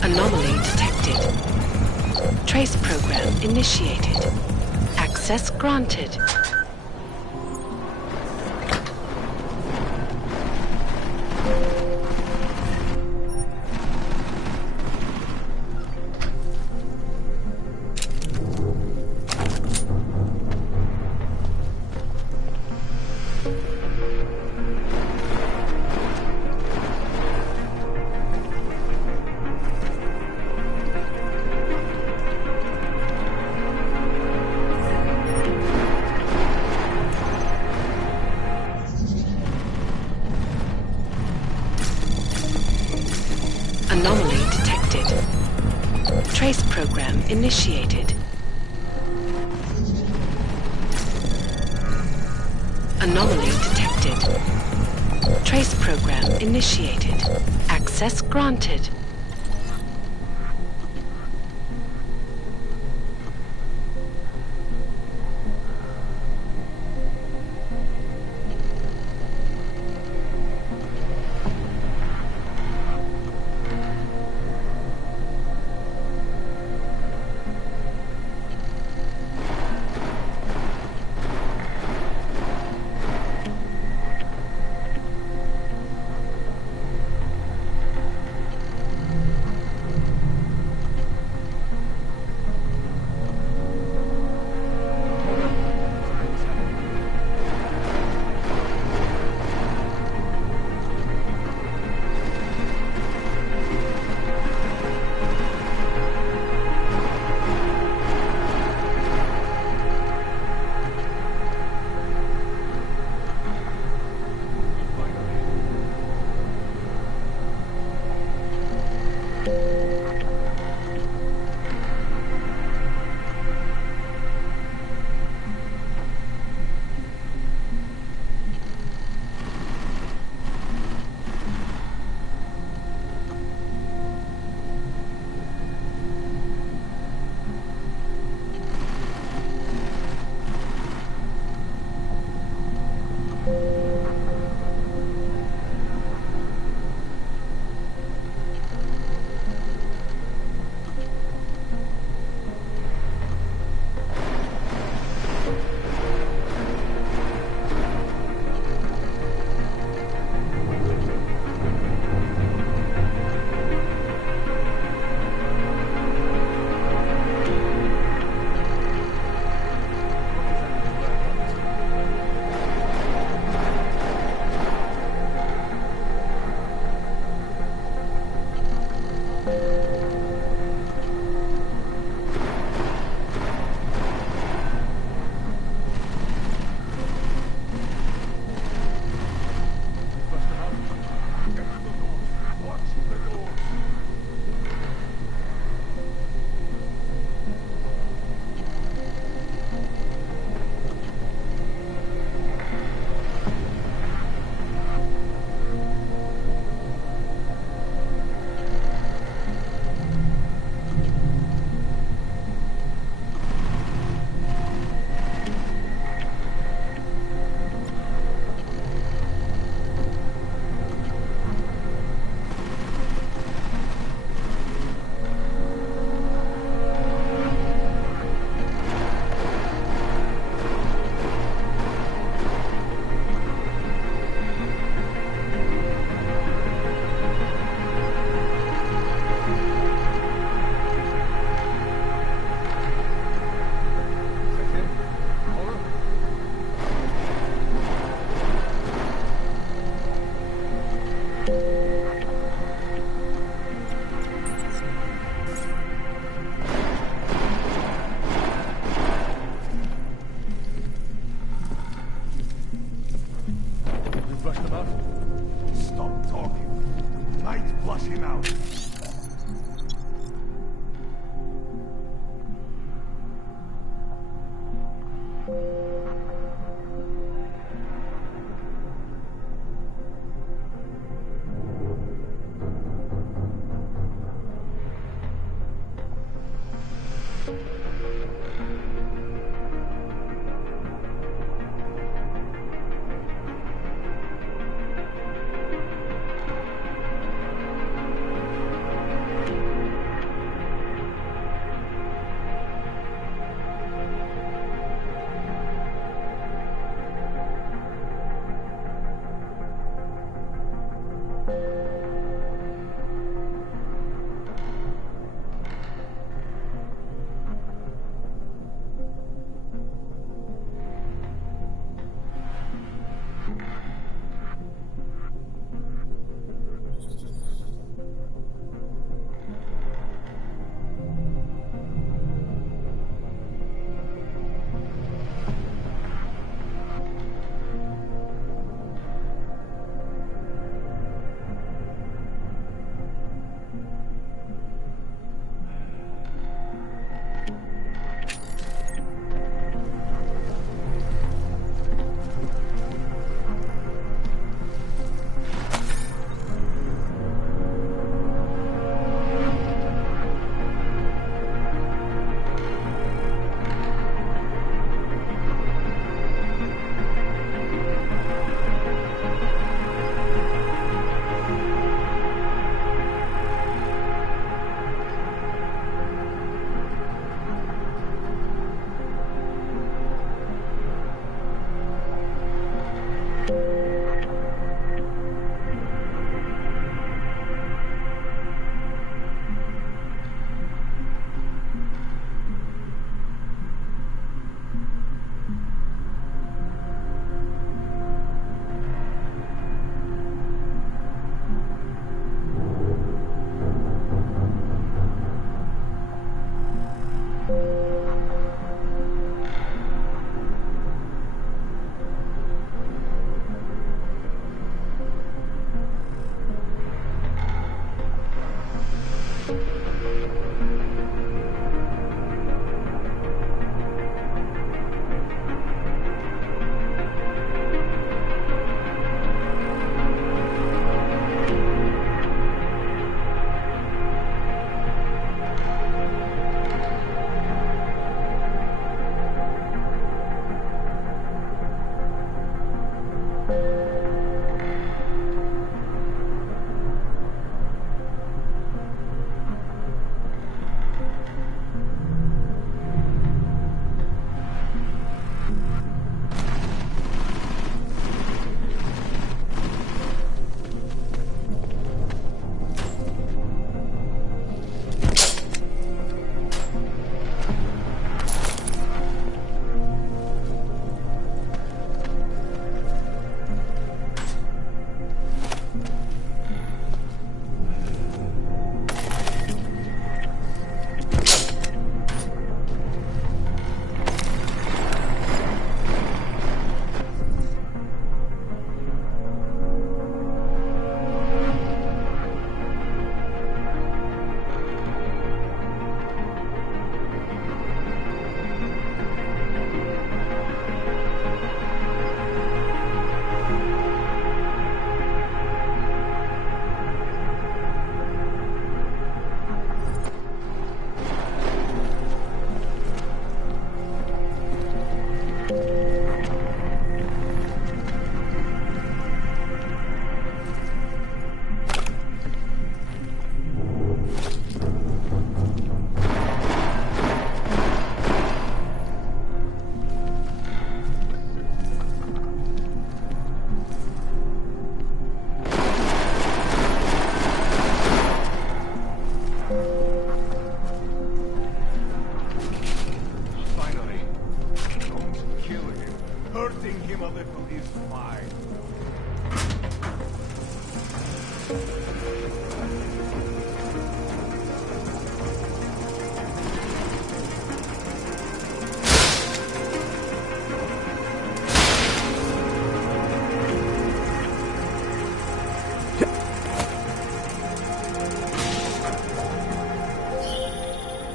Anomaly detected. Trace program initiated. Access granted. Anomaly detected. Trace program initiated. Anomaly detected. Trace program initiated. Access granted.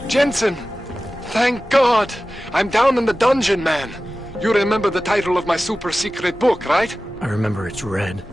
Jensen! Thank God! I'm down in the dungeon, man! You remember the title of my super-secret book, right? I remember it's red.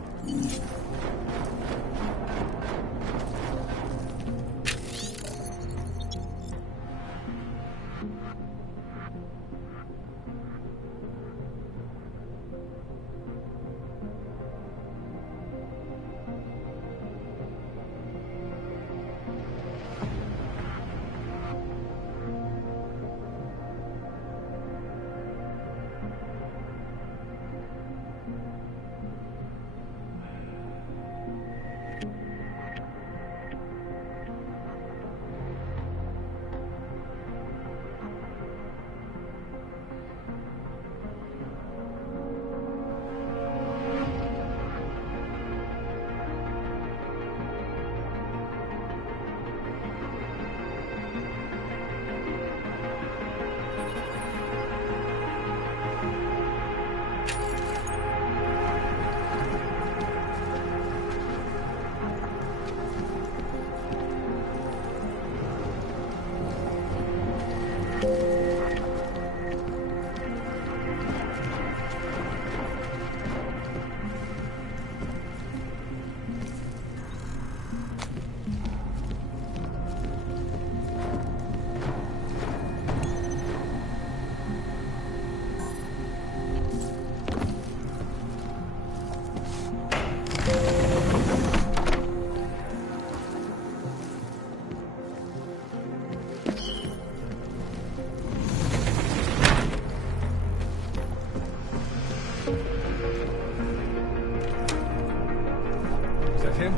Is that him?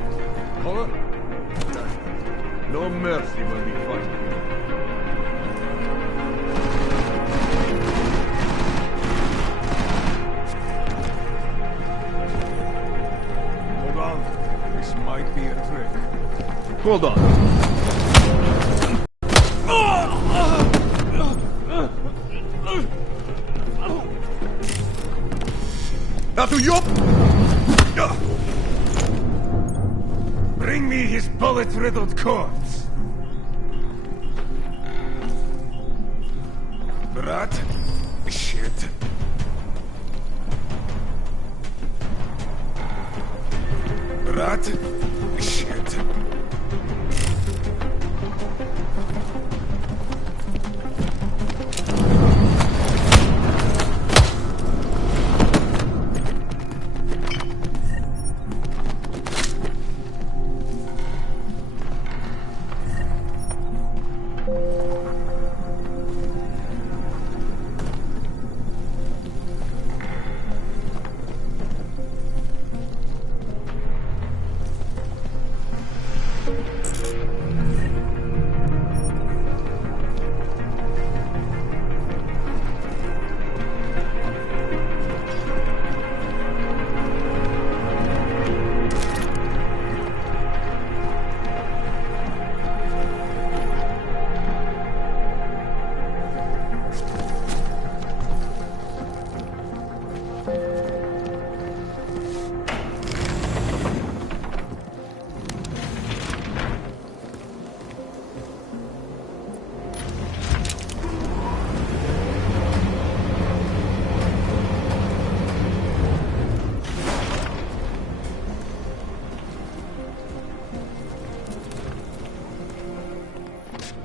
Horror? No mercy when we fight. Hold on. This might be a trick. Hold on. Now to you! Bring me his bullet-riddled corpse. Brat? Shit. Brat? Shit.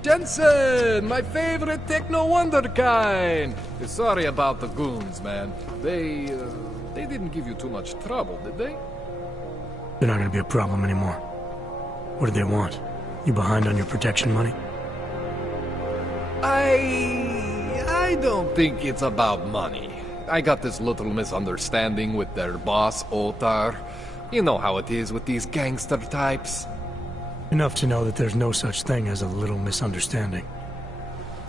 Jensen, my favorite techno wonderkind. Sorry about the goons, man. They didn't give you too much trouble, did they? They're not gonna be a problem anymore. What do they want? You behind on your protection money? I don't think it's about money. I got this little misunderstanding with their boss, Otar. You know how it is with these gangster types. Enough to know that there's no such thing as a little misunderstanding.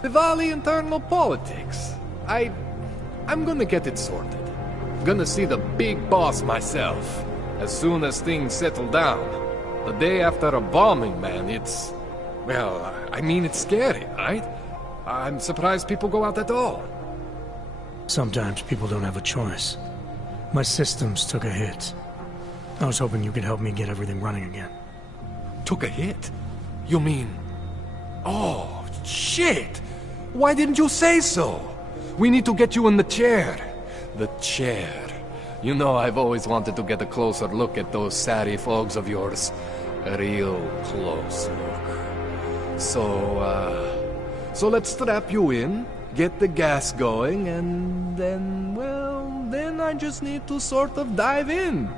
Diwali internal politics. I'm gonna get it sorted. Gonna see the big boss myself. As soon as things settle down. The day after a bombing, man, it's... Well, I mean, it's scary, right? I'm surprised people go out at all. Sometimes people don't have a choice. My systems took a hit. I was hoping you could help me get everything running again. Took a hit? You mean... Oh, shit! Why didn't you say so? We need to get you in the chair. The chair. You know, I've always wanted to get a closer look at those satty fogs of yours. A real close look. So let's strap you in, get the gas going, and then, well, then I just need to sort of dive in.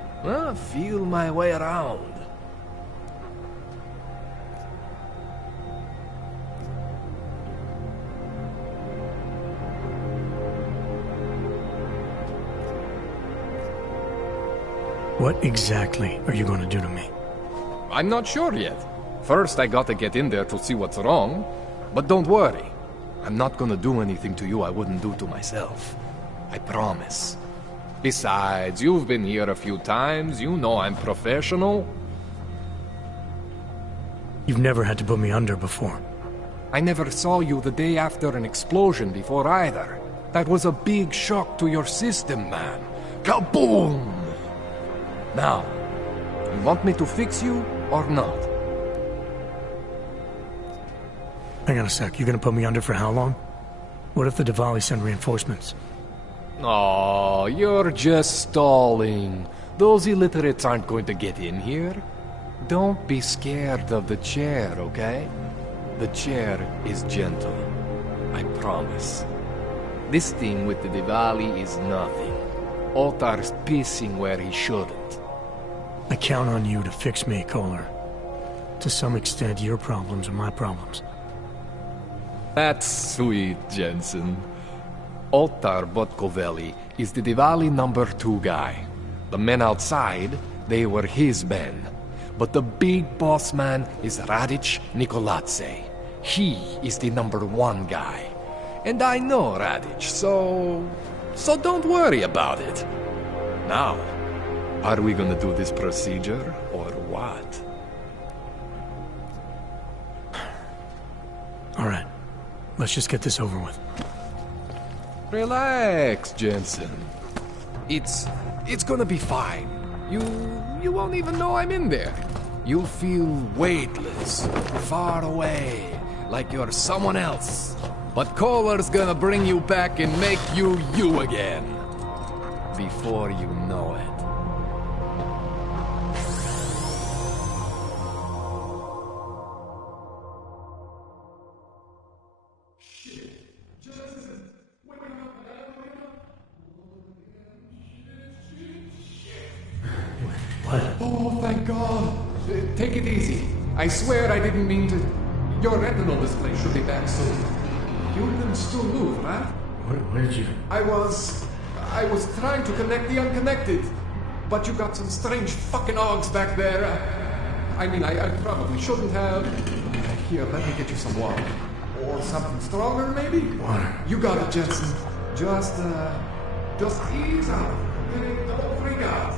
Feel my way around. What exactly are you going to do to me? I'm not sure yet. First, I gotta get in there to see what's wrong. But don't worry. I'm not gonna do anything to you I wouldn't do to myself. I promise. Besides, you've been here a few times. You know I'm professional. You've never had to put me under before. I never saw you the day after an explosion before either. That was a big shock to your system, man. Kaboom! Now, you want me to fix you or not? Hang on a sec, you're gonna put me under for how long? What if the Diwali send reinforcements? Oh, you're just stalling. Those illiterates aren't going to get in here. Don't be scared of the chair, okay? The chair is gentle. I promise. This thing with the Diwali is nothing. Otar's pissing where he shouldn't. I count on you to fix me, Kohler. To some extent, your problems are my problems. That's sweet, Jensen. Otar Botkoveli is the Diwali #2 guy. The men outside, they were his men. But the big boss man is Radic Nikoladze. He is the #1 guy. And I know Radic, so don't worry about it. Now, are we gonna do this procedure, or what? All right, let's just get this over with. Relax, Jensen. It's gonna be fine. You won't even know I'm in there. You'll feel weightless, far away, like you're someone else. But Kohler's gonna bring you back and make you you again. Before you know it. What? Oh, thank God. Take it easy. I swear I didn't mean to... Your retinal display should be back soon. You can still move, right? Where did you... I was trying to connect the unconnected. But you got some strange fucking ogs back there. I mean, I probably shouldn't have... Here, let me get you some water. Or something stronger, maybe? Water. You got it, Jensen. Just ease out. Don't freak out.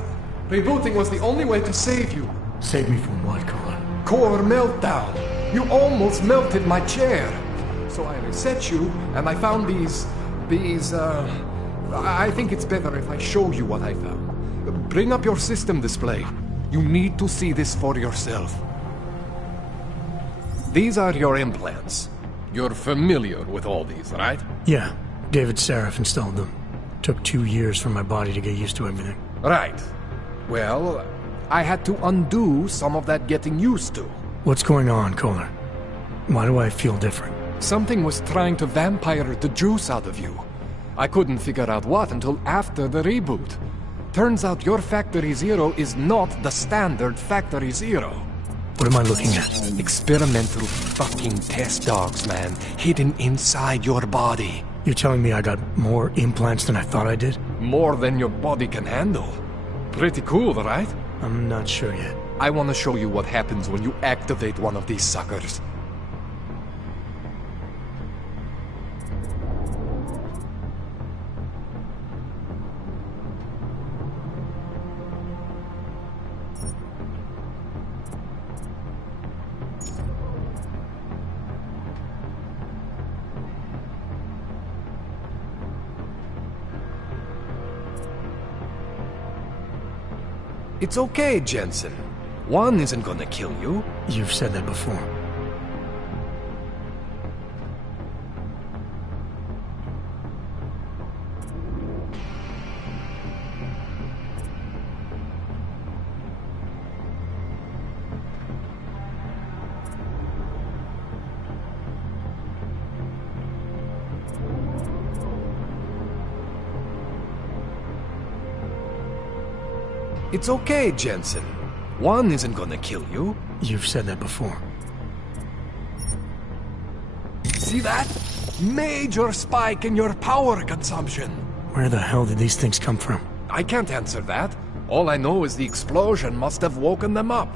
Rebooting was the only way to save you. Save me from what, Kohler? Core meltdown. You almost melted my chair. So I reset you, and I found these... I think it's better if I show you what I found. Bring up your system display. You need to see this for yourself. These are your implants. You're familiar with all these, right? Yeah, David Sarif installed them. Took 2 years for my body to get used to everything. Right. Well, I had to undo some of that getting used to. What's going on, Kohler? Why do I feel different? Something was trying to vampire the juice out of you. I couldn't figure out what until after the reboot. Turns out your Factory Zero is not the standard Factory Zero. What am I looking at? Experimental fucking test dogs, man. Hidden inside your body. You're telling me I got more implants than I thought I did? More than your body can handle. Pretty cool, right? I'm not sure yet. I want to show you what happens when you activate one of these suckers. It's okay, Jensen. One isn't gonna kill you. You've said that before. It's okay, Jensen. One isn't gonna kill you. You've said that before. See that? Major spike in your power consumption. Where the hell did these things come from? I can't answer that. All I know is the explosion must have woken them up.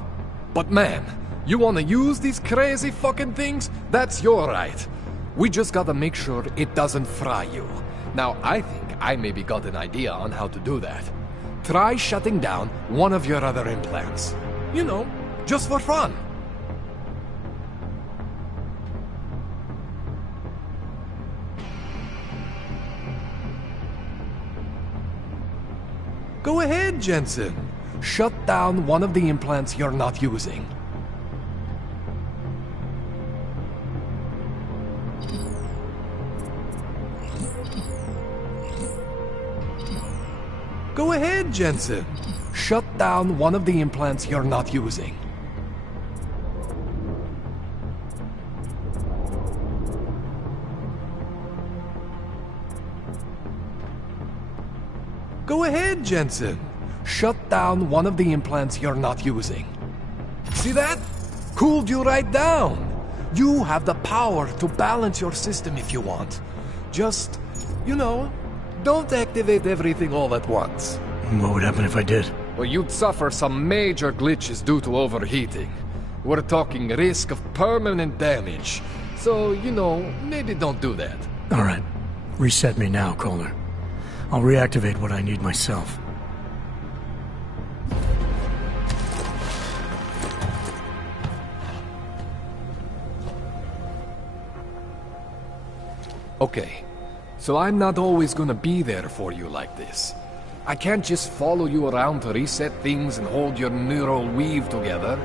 But man, you wanna use these crazy fucking things? That's your right. We just gotta make sure it doesn't fry you. Now, I think I maybe got an idea on how to do that. Try shutting down one of your other implants. You know, just for fun. Go ahead, Jensen. Shut down one of the implants you're not using. Go ahead, Jensen. Shut down one of the implants you're not using. Go ahead, Jensen. Shut down one of the implants you're not using. See that? Cooled you right down. You have the power to balance your system if you want. Just, you know, don't activate everything all at once. What would happen if I did? Well, you'd suffer some major glitches due to overheating. We're talking risk of permanent damage. So, you know, maybe don't do that. All right. Reset me now, Kohler. I'll reactivate what I need myself. Okay. So I'm not always gonna be there for you like this. I can't just follow you around to reset things and hold your neural weave together.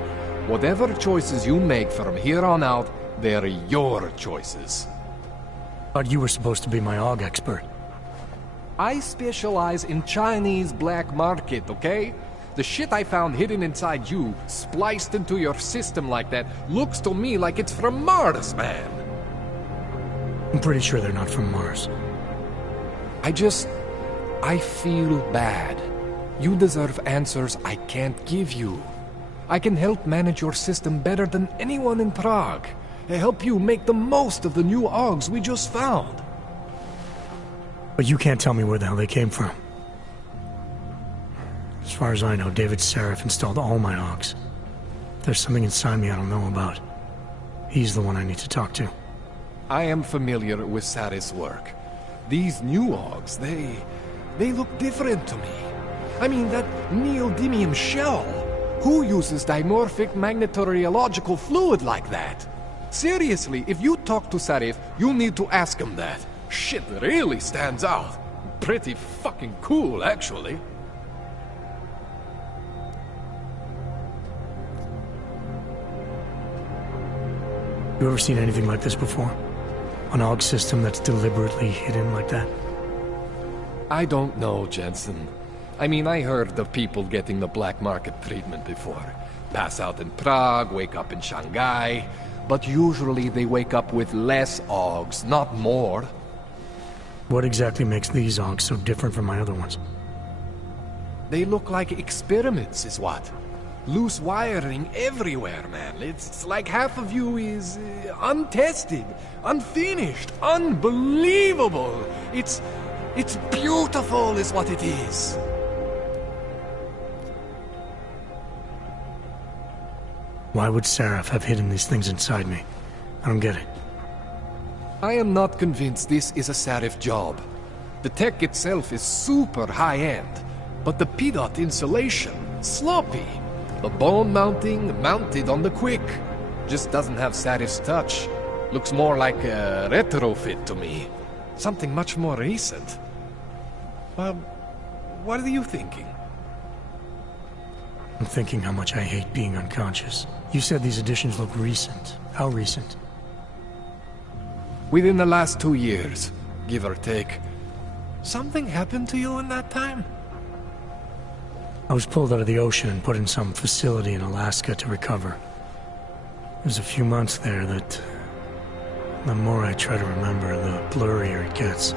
Whatever choices you make from here on out, they're your choices. Thought you were supposed to be my AUG expert. I specialize in Chinese black market, okay? The shit I found hidden inside you, spliced into your system like that, looks to me like it's from Mars, man. I'm pretty sure they're not from Mars. I feel bad. You deserve answers I can't give you. I can help manage your system better than anyone in Prague. I help you make the most of the new AUGs we just found. But you can't tell me where the hell they came from. As far as I know, David Seraph installed all my AUGs. There's something inside me I don't know about. He's the one I need to talk to. I am familiar with Sarah's work. These new AUGs, they look different to me. I mean, that neodymium shell. Who uses dimorphic magnetorheological fluid like that? Seriously, if you talk to Sarif, you need to ask him that. Shit really stands out. Pretty fucking cool, actually. You ever seen anything like this before? An AUG system that's deliberately hidden like that? I don't know, Jensen. I mean, I heard of people getting the black market treatment before. Pass out in Prague, wake up in Shanghai. But usually they wake up with less AUGs, not more. What exactly makes these AUGs so different from my other ones? They look like experiments, is what. Loose wiring everywhere, man. It's like half of you is untested, unfinished, unbelievable. It's beautiful is what it is. Why would Seraph have hidden these things inside me? I don't get it. I am not convinced this is a Sarif job. The tech itself is super high-end, but the PDOT insulation, sloppy. The bone mounting, mounted on the quick. Just doesn't have Sarif's touch. Looks more like a retrofit to me. Something much more recent. Well, what are you thinking? I'm thinking how much I hate being unconscious. You said these additions look recent. How recent? Within the last 2 years, give or take. Something happened to you in that time? I was pulled out of the ocean and put in some facility in Alaska to recover. There's a few months there that... the more I try to remember, the blurrier it gets.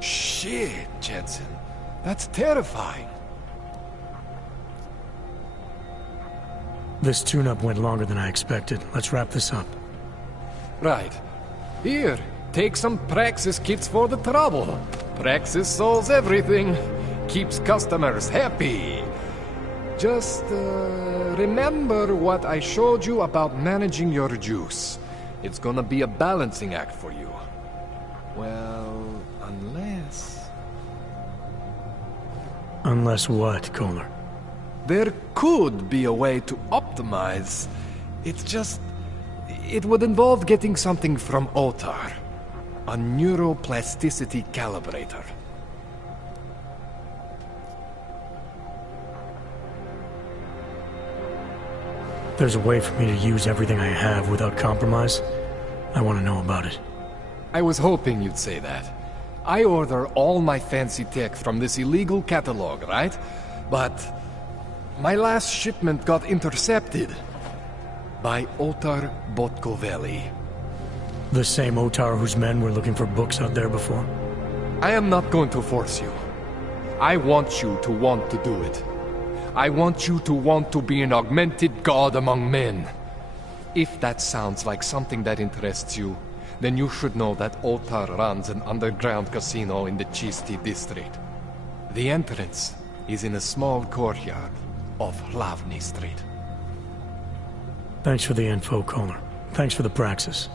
Shit, Jensen. That's terrifying. This tune-up went longer than I expected. Let's wrap this up. Right. Here, take some Praxis kits for the trouble. Praxis solves everything. Keeps customers happy. Just, remember what I showed you about managing your juice. It's gonna be a balancing act for you. Well, unless... Unless what, Kohler? There could be a way to optimize. It's just... it would involve getting something from Otar. A neuroplasticity calibrator. There's a way for me to use everything I have without compromise? I want to know about it. I was hoping you'd say that. I order all my fancy tech from this illegal catalog, right? But my last shipment got intercepted by Otar Botkoveli. The same Otar whose men were looking for books out there before? I am not going to force you. I want you to want to do it. I want you to want to be an augmented god among men. If that sounds like something that interests you, then you should know that Otar runs an underground casino in the Chisti district. The entrance is in a small courtyard off Hlavny Street. Thanks for the info, Kohler. Thanks for the praxis.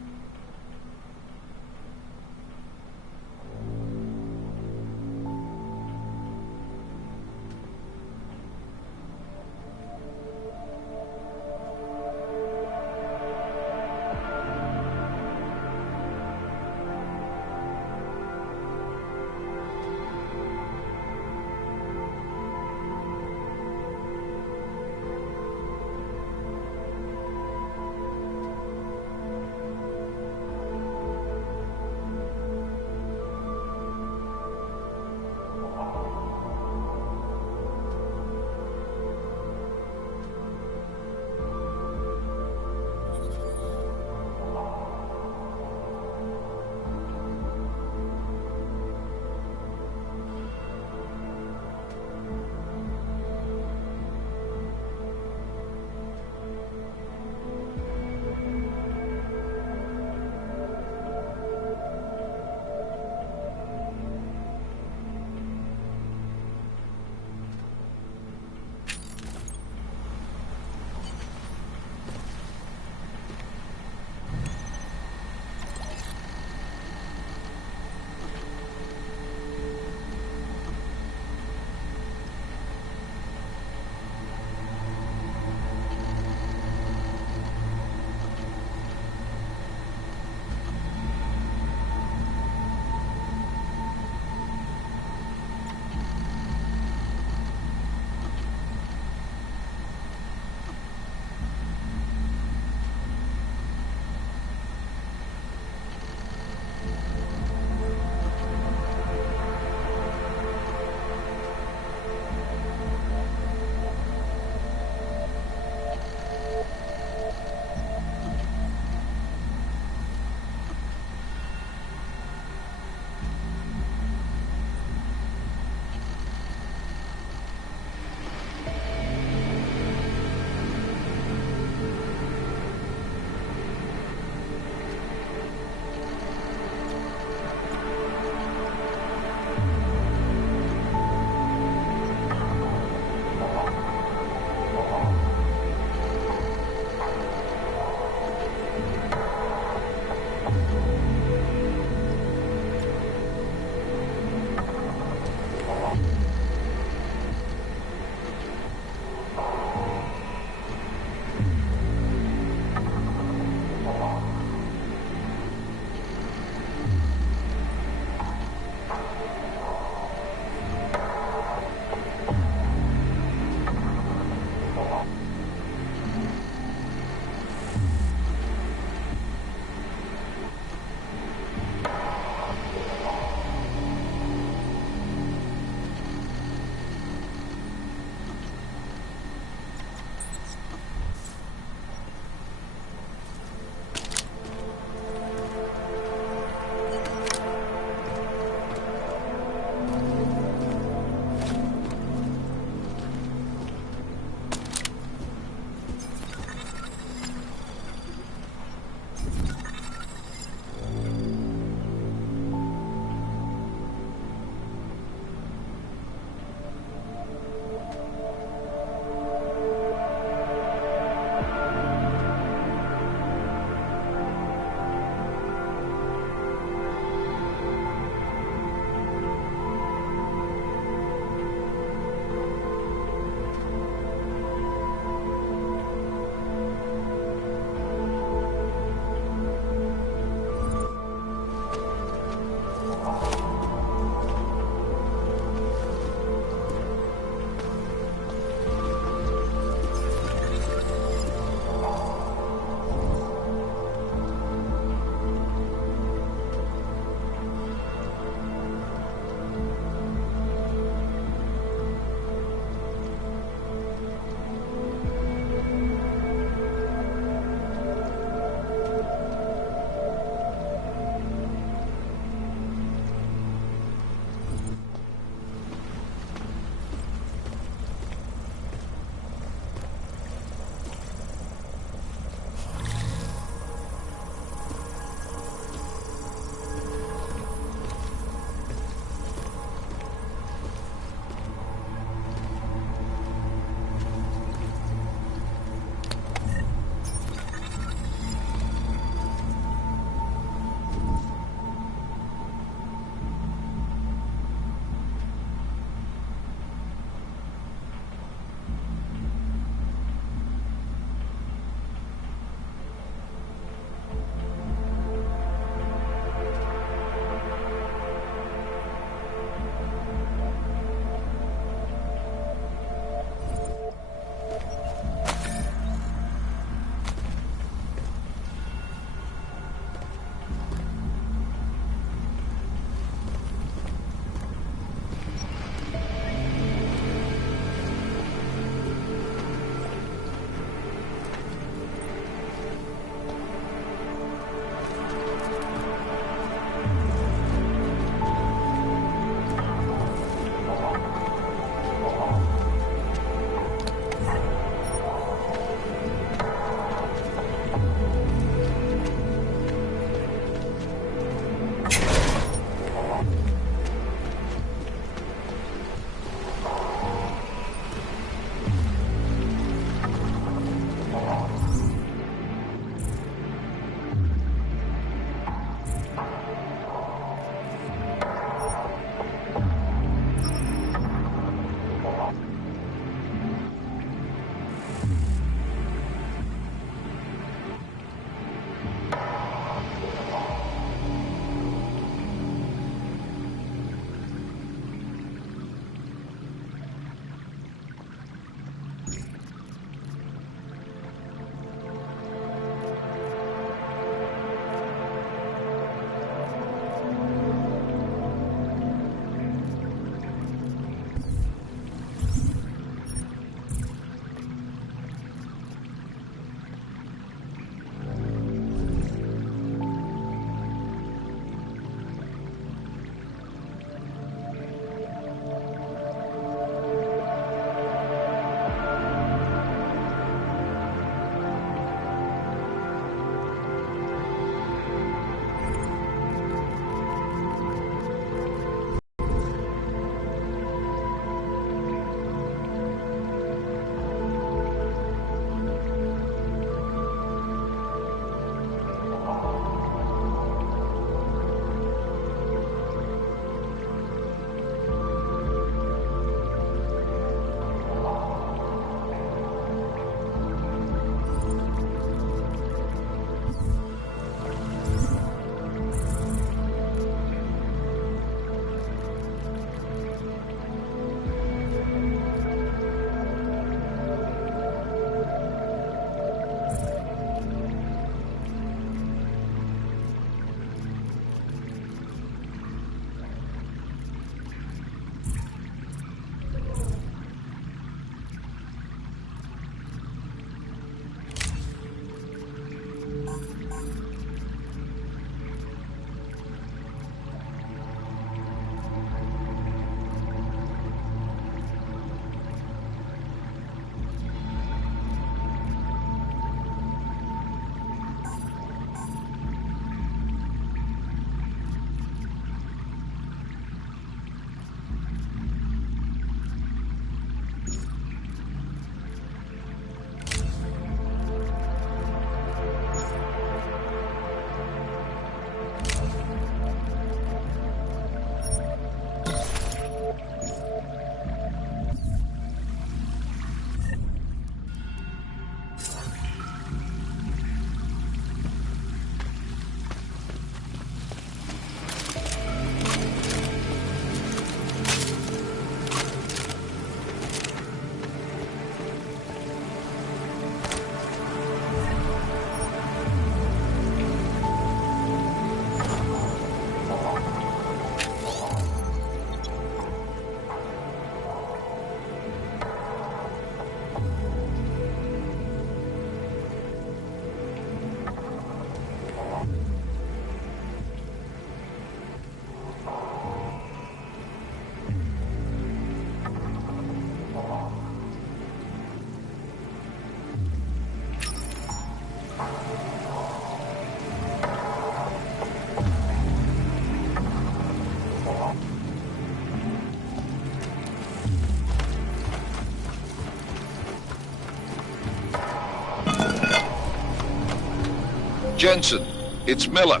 Jensen, it's Miller.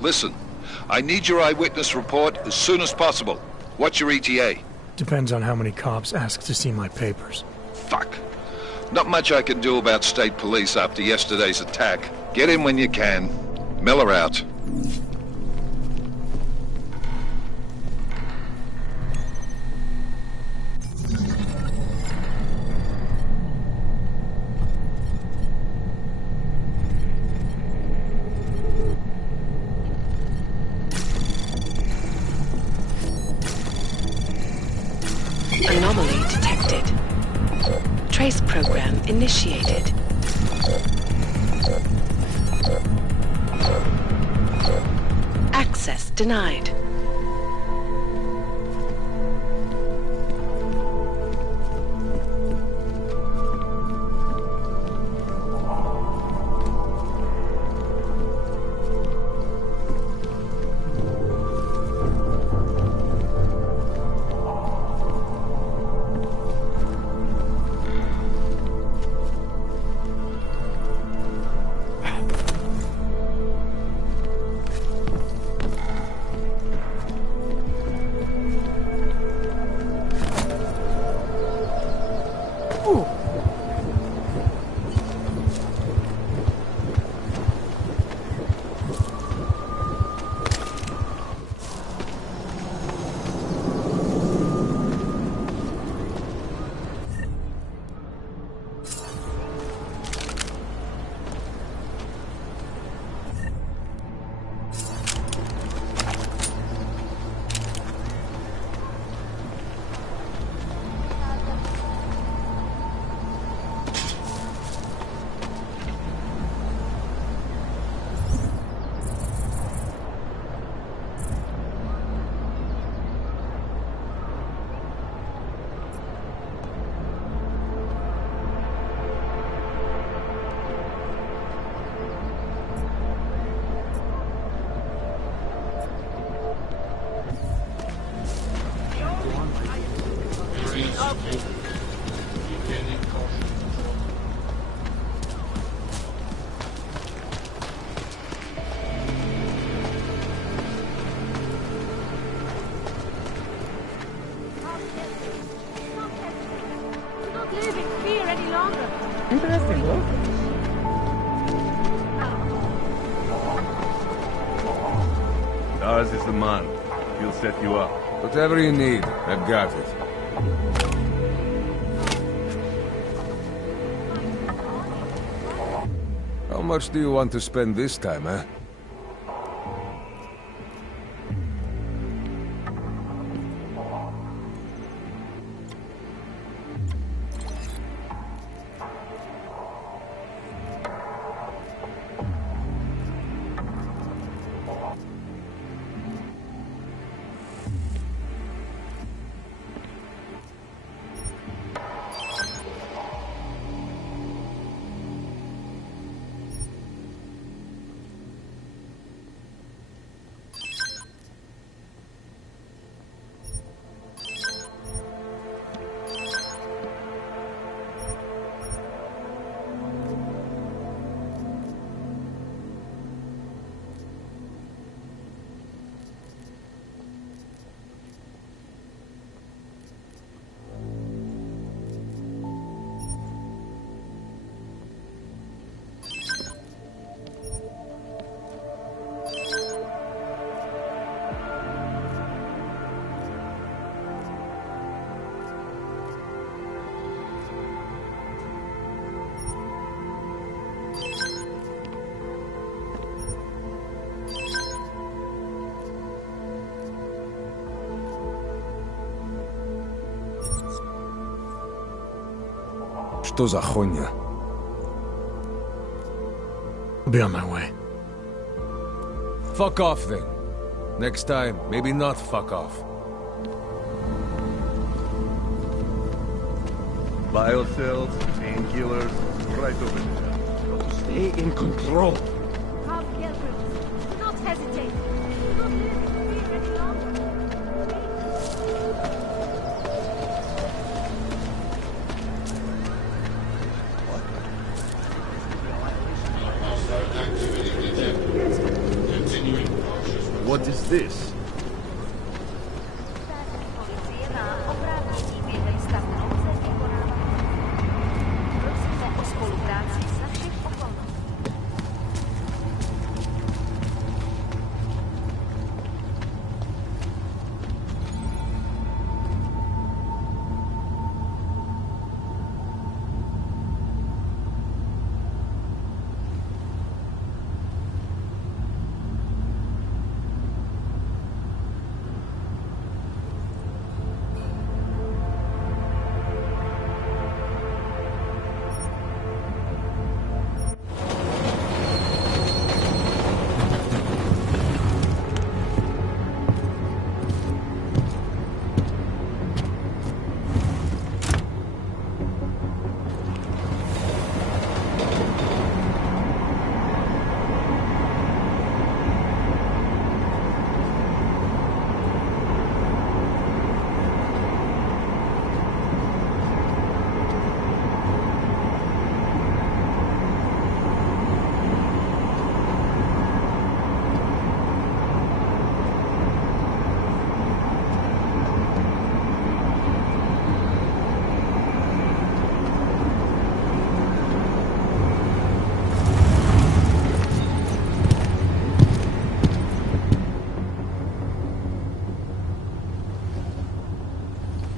Listen, I need your eyewitness report as soon as possible. What's your ETA? Depends on how many cops ask to see my papers. Fuck. Not much I can do about state police after yesterday's attack. Get in when you can. Miller out. Anomaly detected. Trace program initiated. Access denied. Interesting, huh? Ours is the man. He'll set you up. Whatever you need, I've got it. How much do you want to spend this time, eh? Что за хуйня? I'll be on my way. Fuck off then. Next time, maybe not fuck off. Biocells, painkillers, right over there. Stay in control. Come, Gilbert. Do not hesitate. Do not live in fear any longer. Activity this? Policie má oprávnění během stavu nouze vykonávat. Prosíme o spolupráci za všech okolností.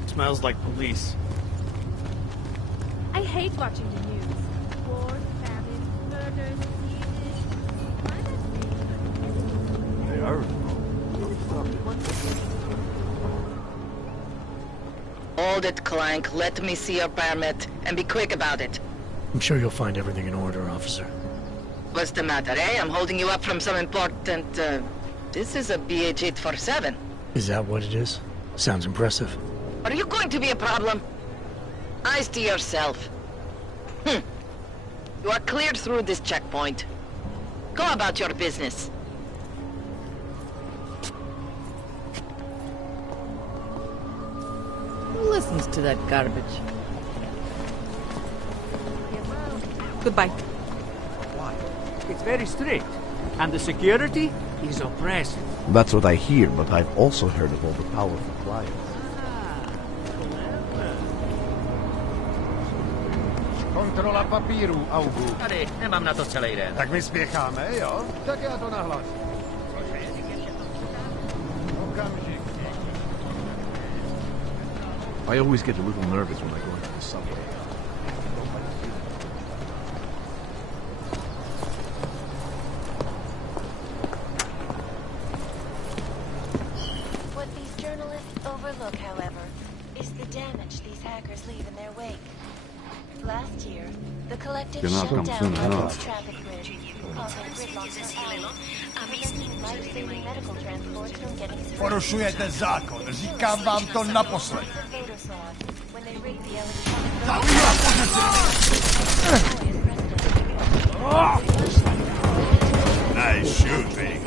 Smells like police. I hate watching the news. Wars, famine, murders, sieges. Why not? They are. Hold it, Clank. Let me see your permit, and be quick about it. I'm sure you'll find everything in order, officer. What's the matter, eh? I'm holding you up from some important, This is a BH-847. Is that what it is? Sounds impressive. Are you going to be a problem? Eyes to yourself. You are cleared through this checkpoint. Go about your business. Who listens to that garbage? Goodbye. Why? It's very strict. And the security is oppressive. That's what I hear, but I've also heard of all the powerful clients. Kontrola papíru, Augu. Tady, nemám na to celý den. Tak my spěcháme, jo? Tak já to nahlásím. Okamžik. I always get a little nervous when I go into the subway. What these journalists overlook, however, is the damage these hackers leave in their wake. Last year, the collective You're not shut gonna down soon London's enough. traffic grid, causing gridlock for hours, preventing life-saving medical transport from getting through. Porušujete zákon, říkám vám to naposled. When they rig the electronic Nice shooting.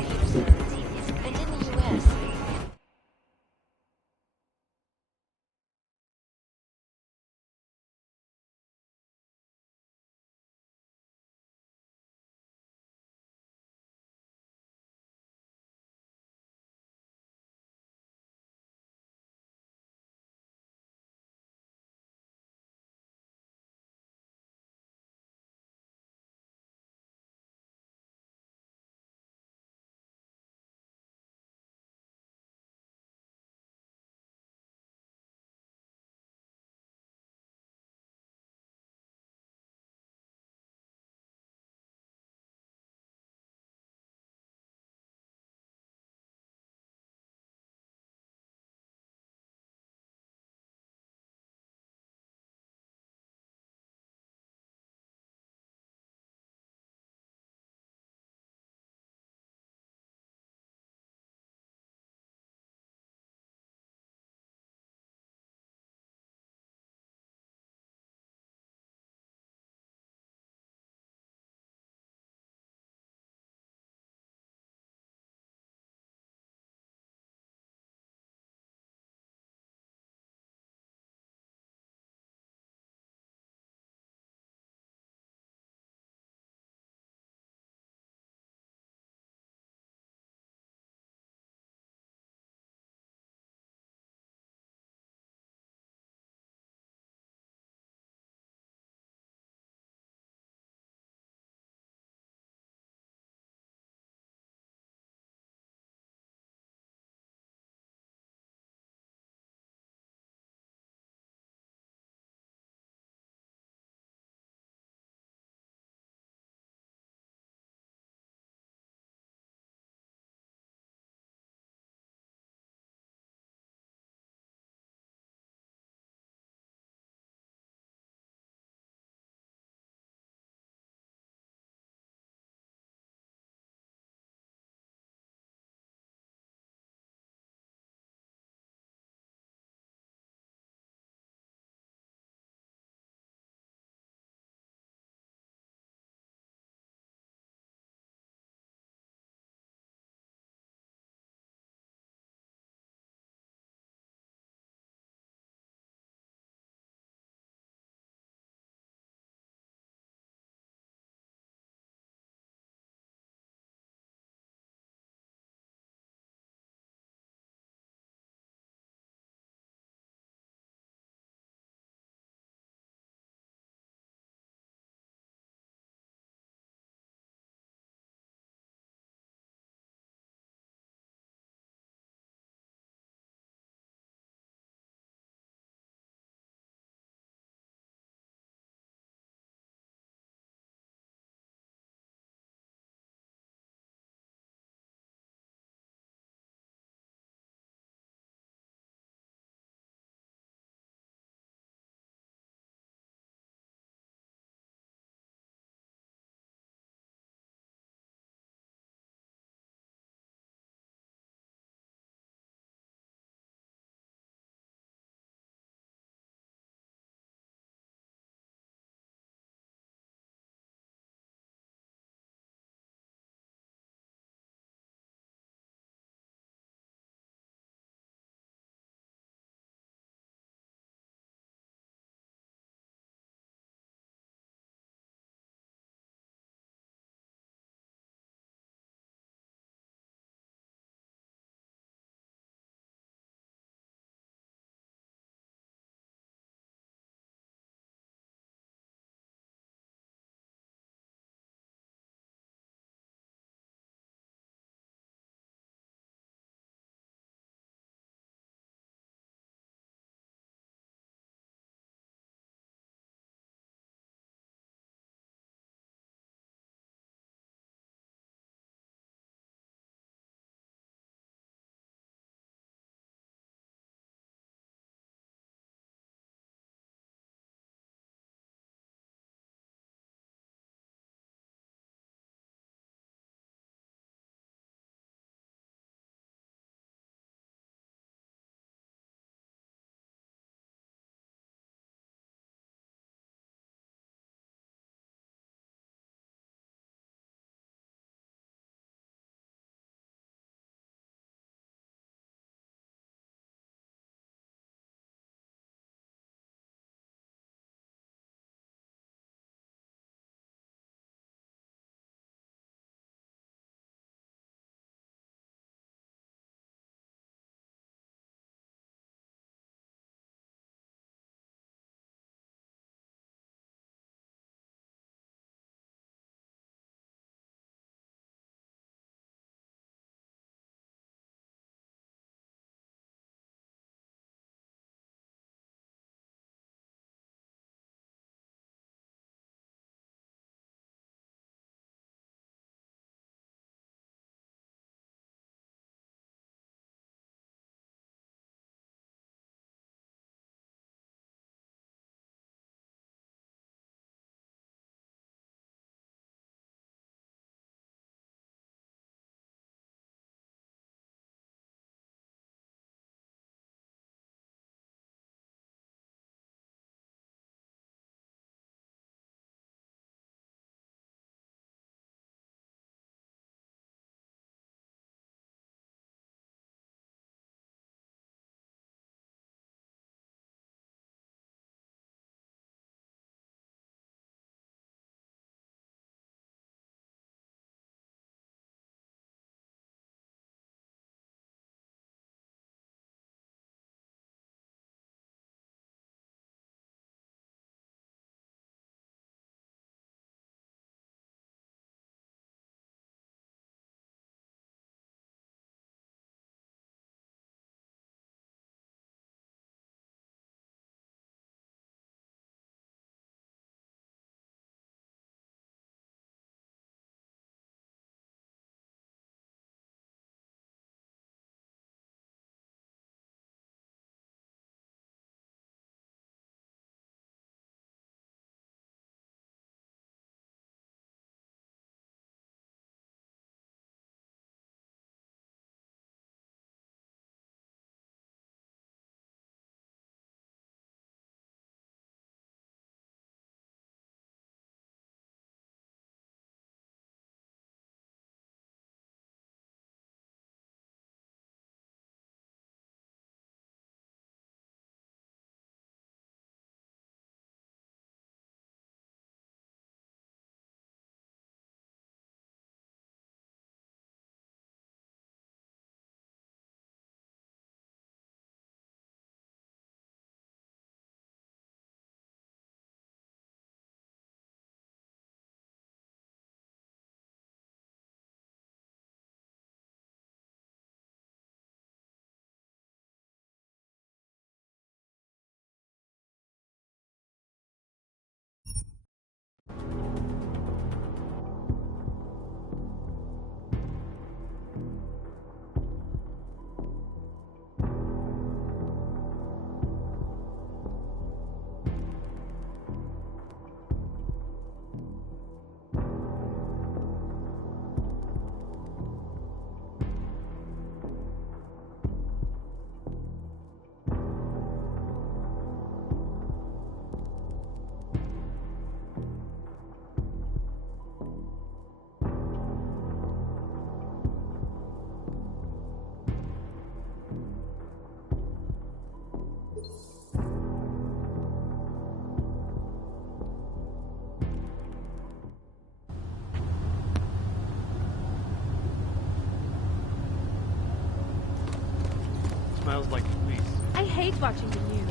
smells like police. I hate watching the news.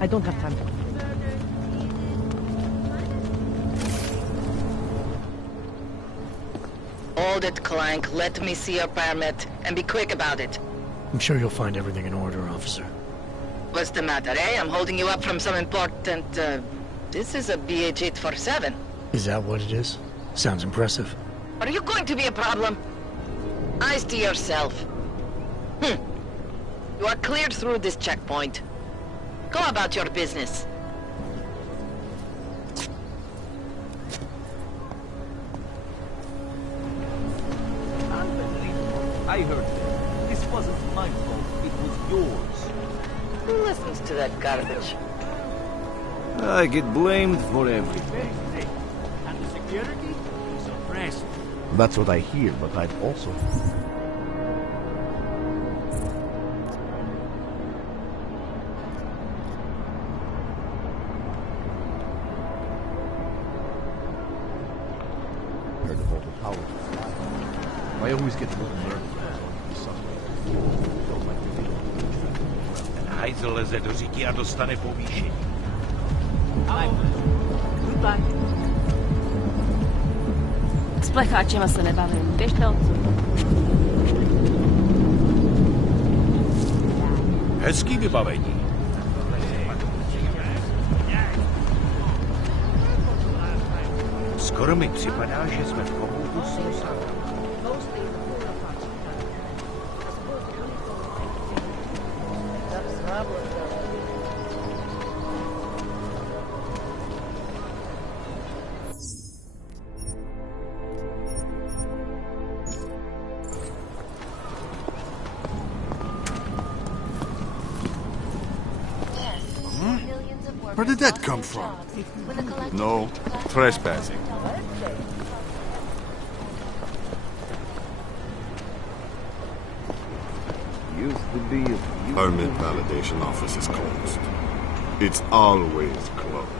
I don't have time for Hold it, Clank. Let me see your permit, and be quick about it. I'm sure you'll find everything in order, officer. What's the matter, eh? I'm holding you up from some important, This is a BH-847. Is that what it is? Sounds impressive. Are you going to be a problem? Eyes to yourself. You are cleared through this checkpoint. Go about your business. Unbelievable. I heard that. This wasn't my fault. It was yours. Who listens to that garbage? I get blamed for everything. Very strict. And the security is oppressed. That's what I hear, but I've also heard of all the power. I always get a little nervous when something. Don't like to be. Ten hajzl leze do říky a dostane povýšení. Goodbye. S plecháčema se nebavím. Běžte odsud. Hezký vybavení. Skoro mi připadá, že jsme v komoutu s Rosákem. Where did that come from? No, trespassing. Used to be a Permit validation office is closed. It's always closed.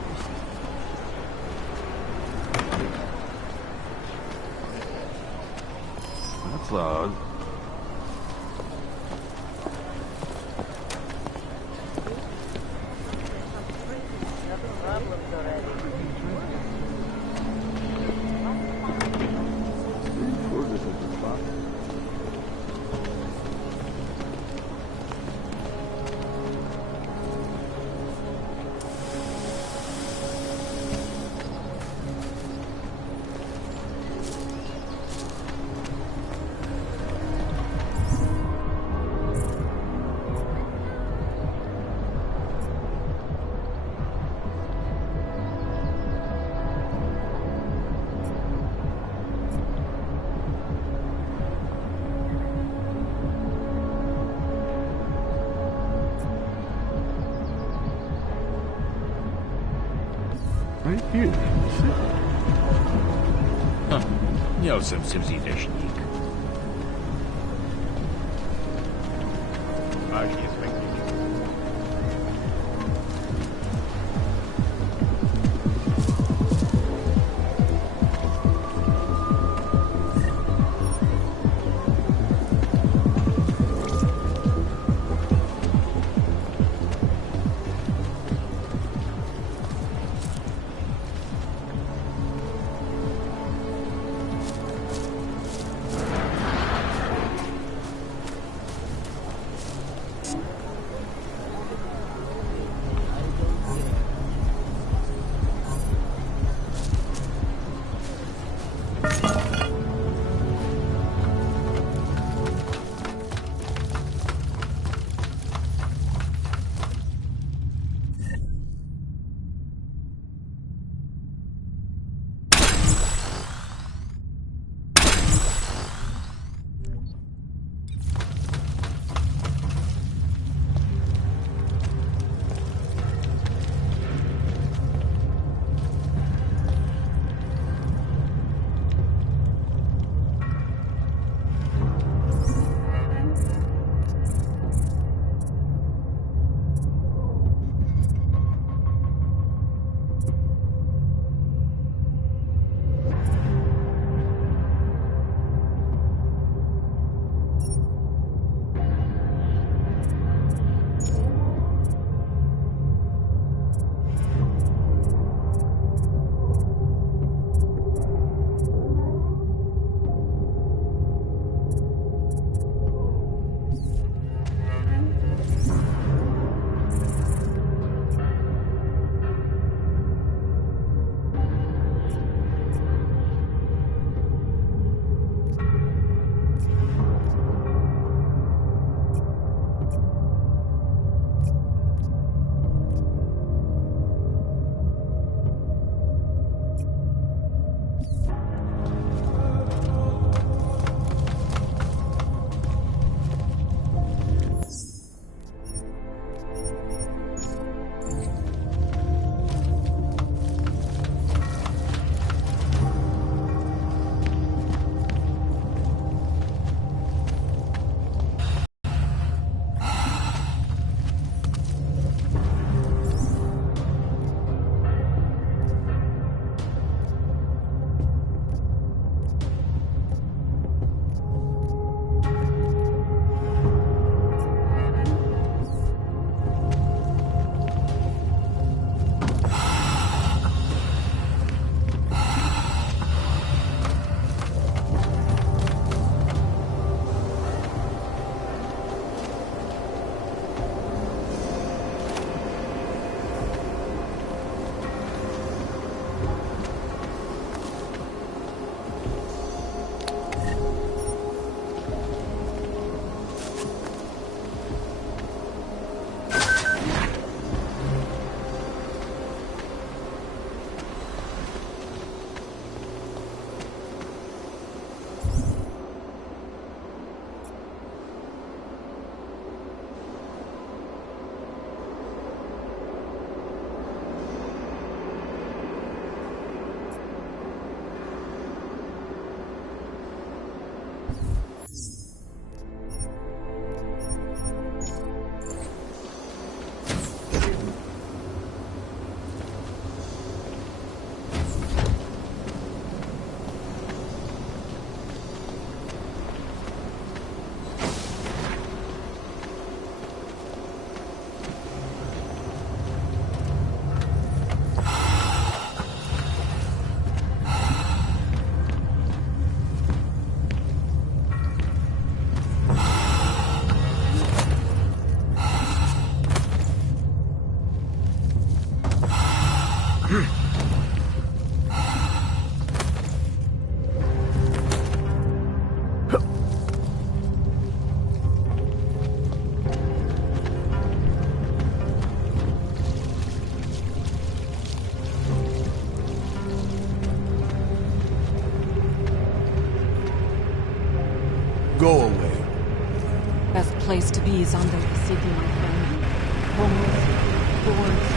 That's odd. Right here. Měl jsem si vzít deštník. Vážně zvyklý. Go away. Best place to be is under the city, my friend. Homeless, bored,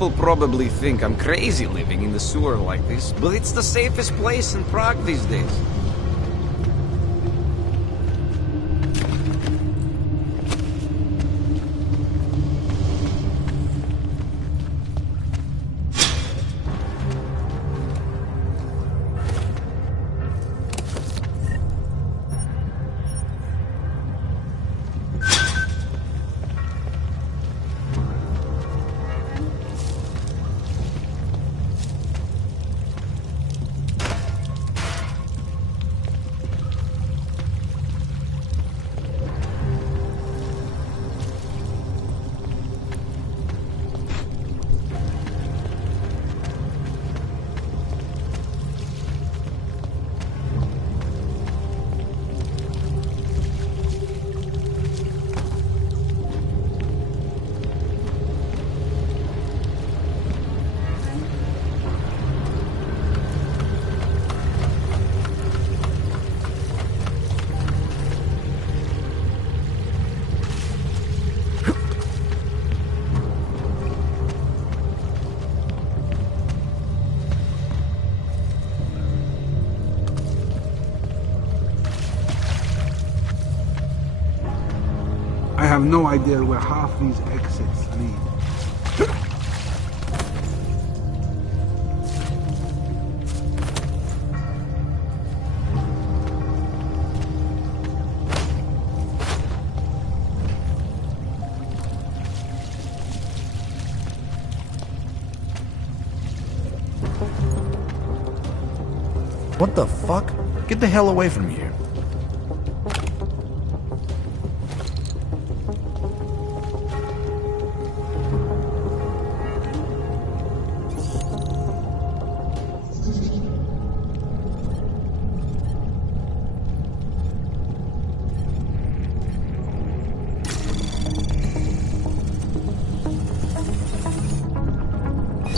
People probably think I'm crazy living in the sewer like this, but it's the safest place in Prague these days. I have no idea where half these exits lead. What the fuck? Get the hell away from here.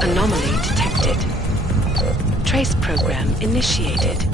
Anomaly detected. Trace program initiated.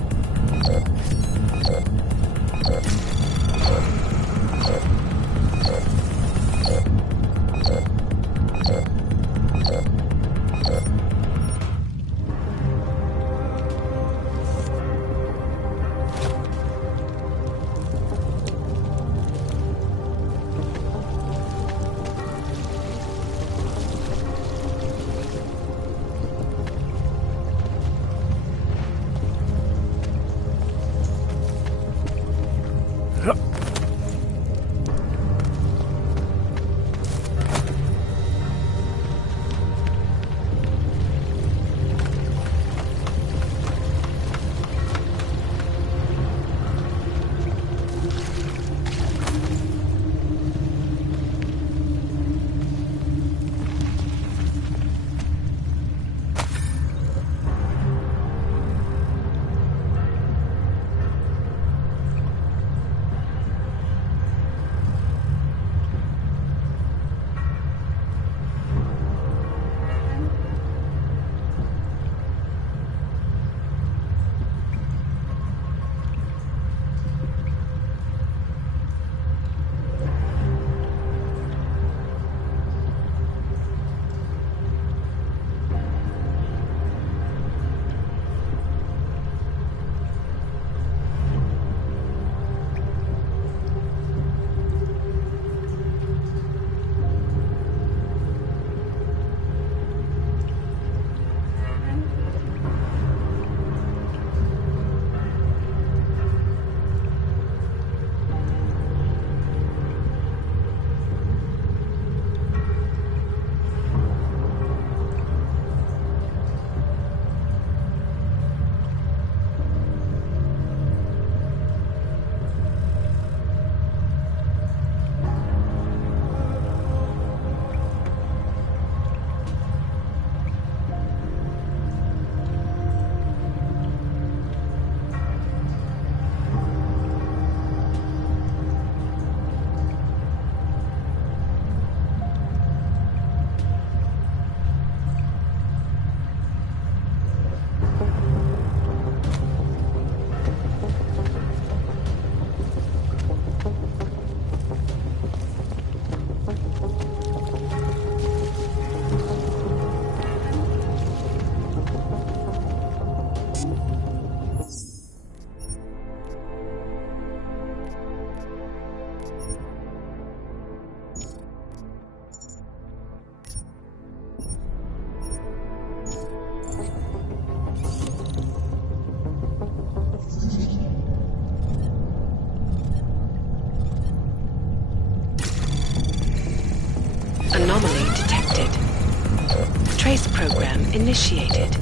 initiated.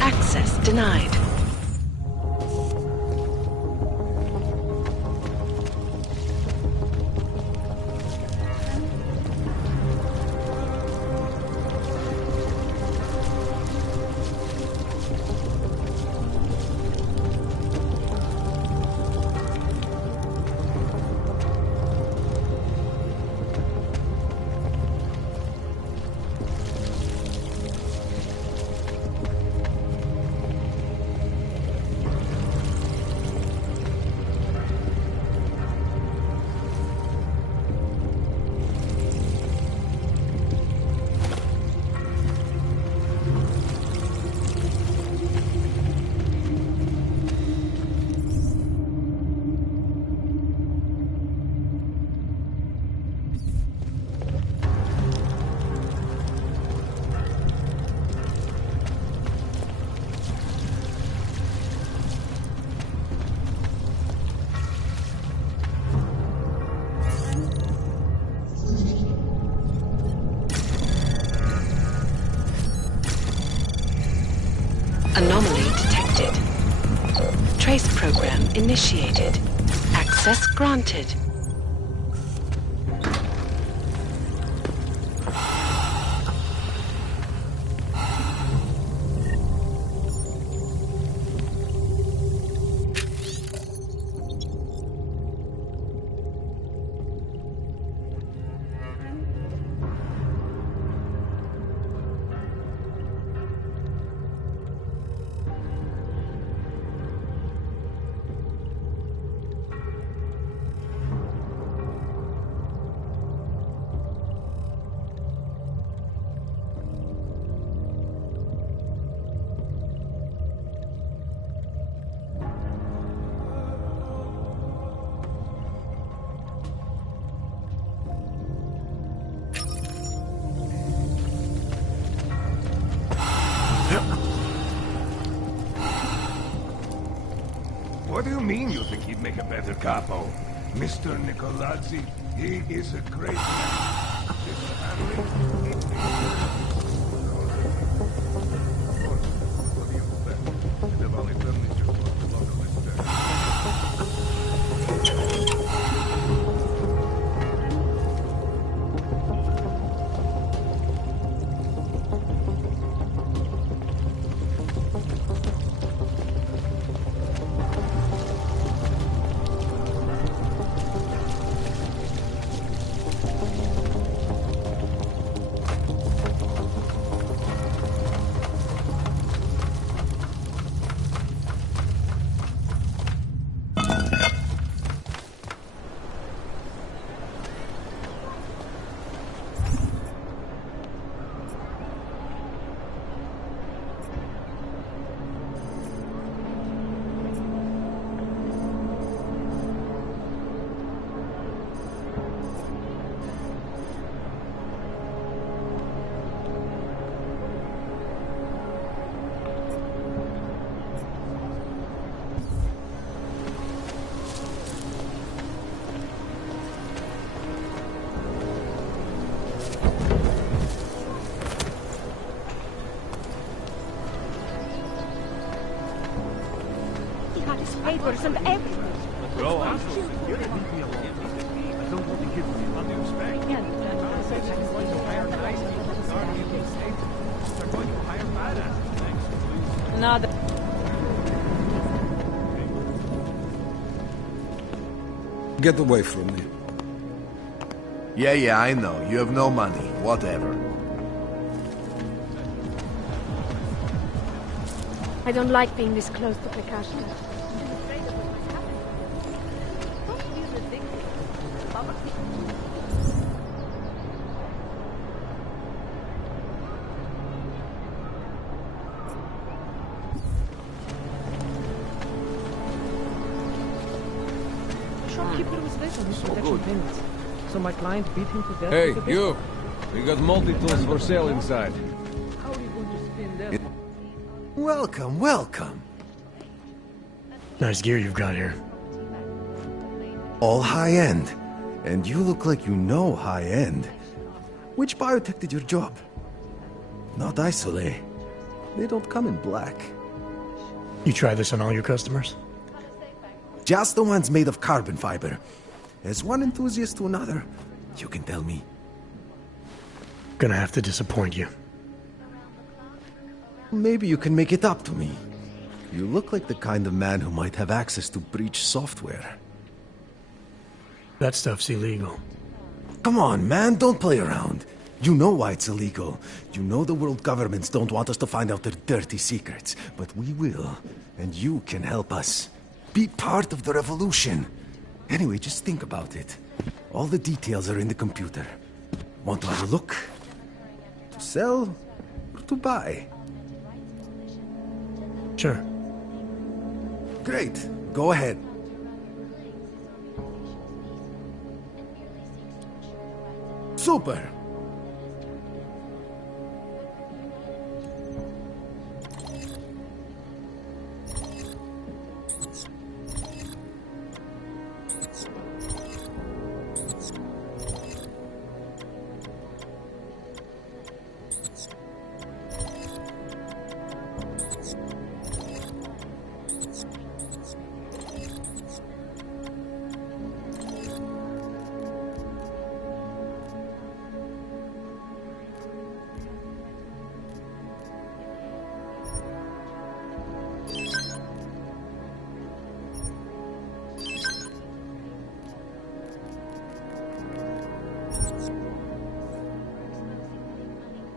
Access denied. Anomaly detected. Trace program initiated. Access granted. What do you mean you think he'd make a better capo? Mr. Nicolazzi, he is a great man. This family, what do you expect? The Valley family just wants to welcome his death. Papers and everything. Go on. Leave me alone. I don't want to give you what you expect. They're going to hire nice people to guard the UK state. They're going to hire badass. Thanks, please. Nada. Get away from me. Yeah, I know. You have no money. Whatever. I don't like being this close to Pekashka. Shopkeeper was late on his protection payments, so my client beat him to death. Hey, you! We got multi-tools for sale inside. How are you going to spin that? Welcome, welcome. Nice gear you've got here. All high-end. And you look like you know high-end. Which biotech did your job? Not Isolate. They don't come in black. You try this on all your customers? Just the ones made of carbon fiber. As one enthusiast to another, you can tell me. Gonna have to disappoint you. Maybe you can make it up to me. You look like the kind of man who might have access to breach software. That stuff's illegal. Come on, man, don't play around. You know why it's illegal. You know the world governments don't want us to find out their dirty secrets. But we will, and you can help us. Be part of the revolution. Anyway, just think about it. All the details are in the computer. Want to have a look? To sell or to buy? Sure. Great. Go ahead. Super.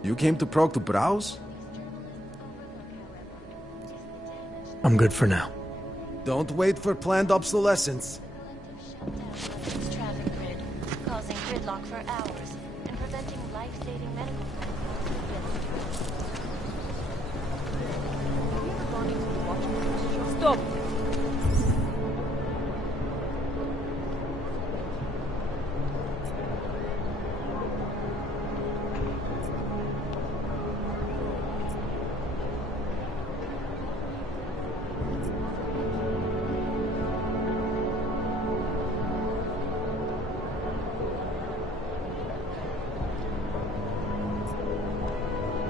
You came to Prague to browse? I'm good for now. Don't wait for planned obsolescence. Traffic grid, causing gridlock for hours and preventing life-saving medical Stop!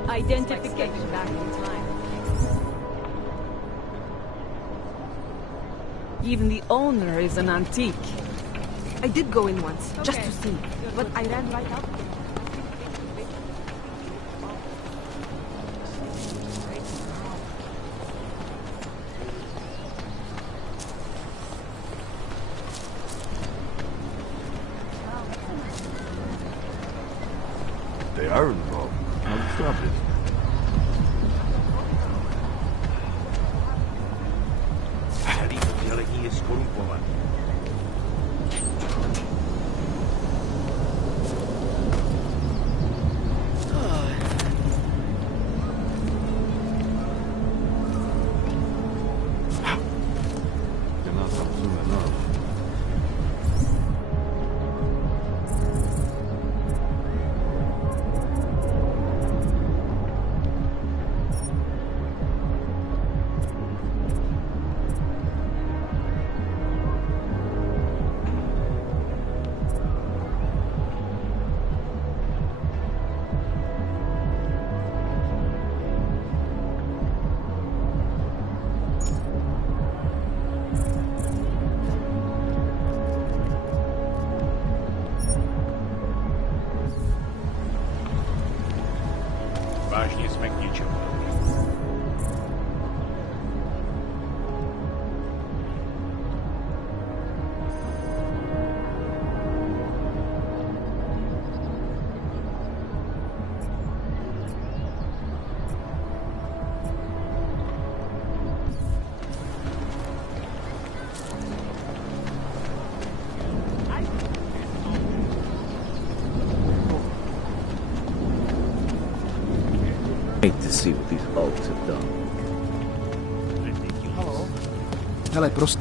Identification back in time. Even the owner is an antique. I did go in once, just to see, but I ran right out. They are involved. How to stop it? Celý je skorumpovaný. They're not up soon enough. Vážně jsme k ničemu. Hate to see what these hulks have done. Hele, prostě...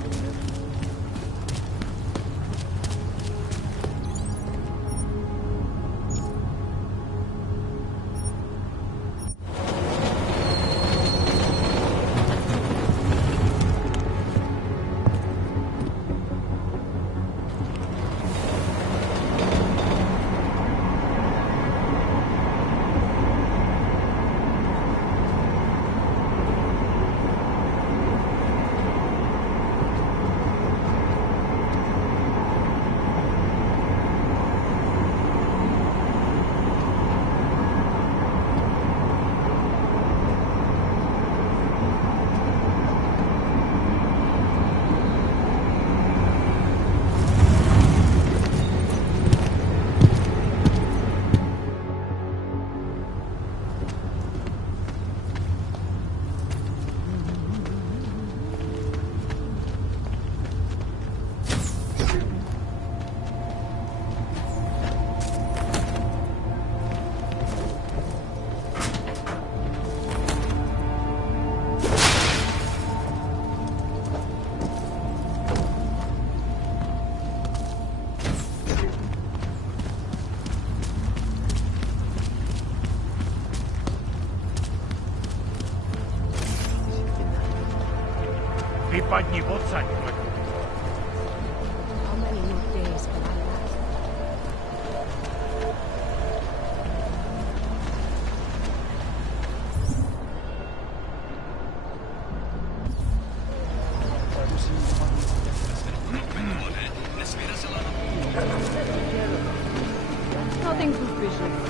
Vypadni odsaď, Fleku. How many more days will I last? Nothing suspicious.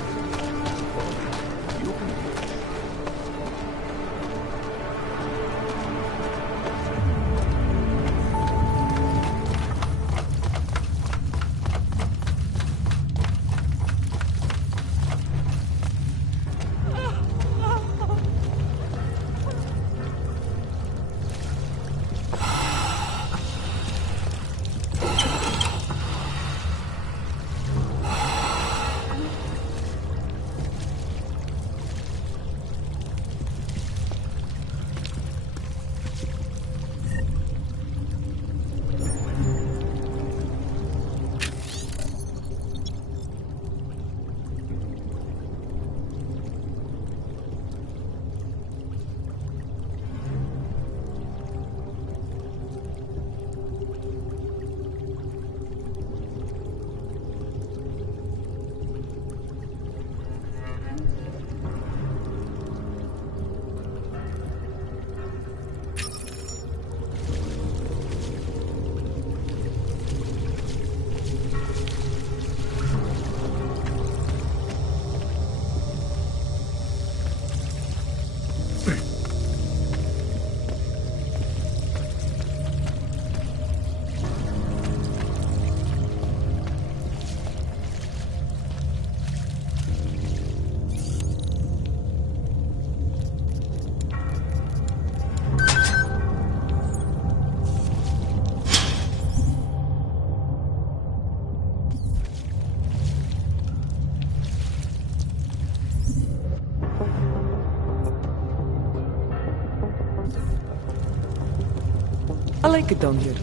I like it down here.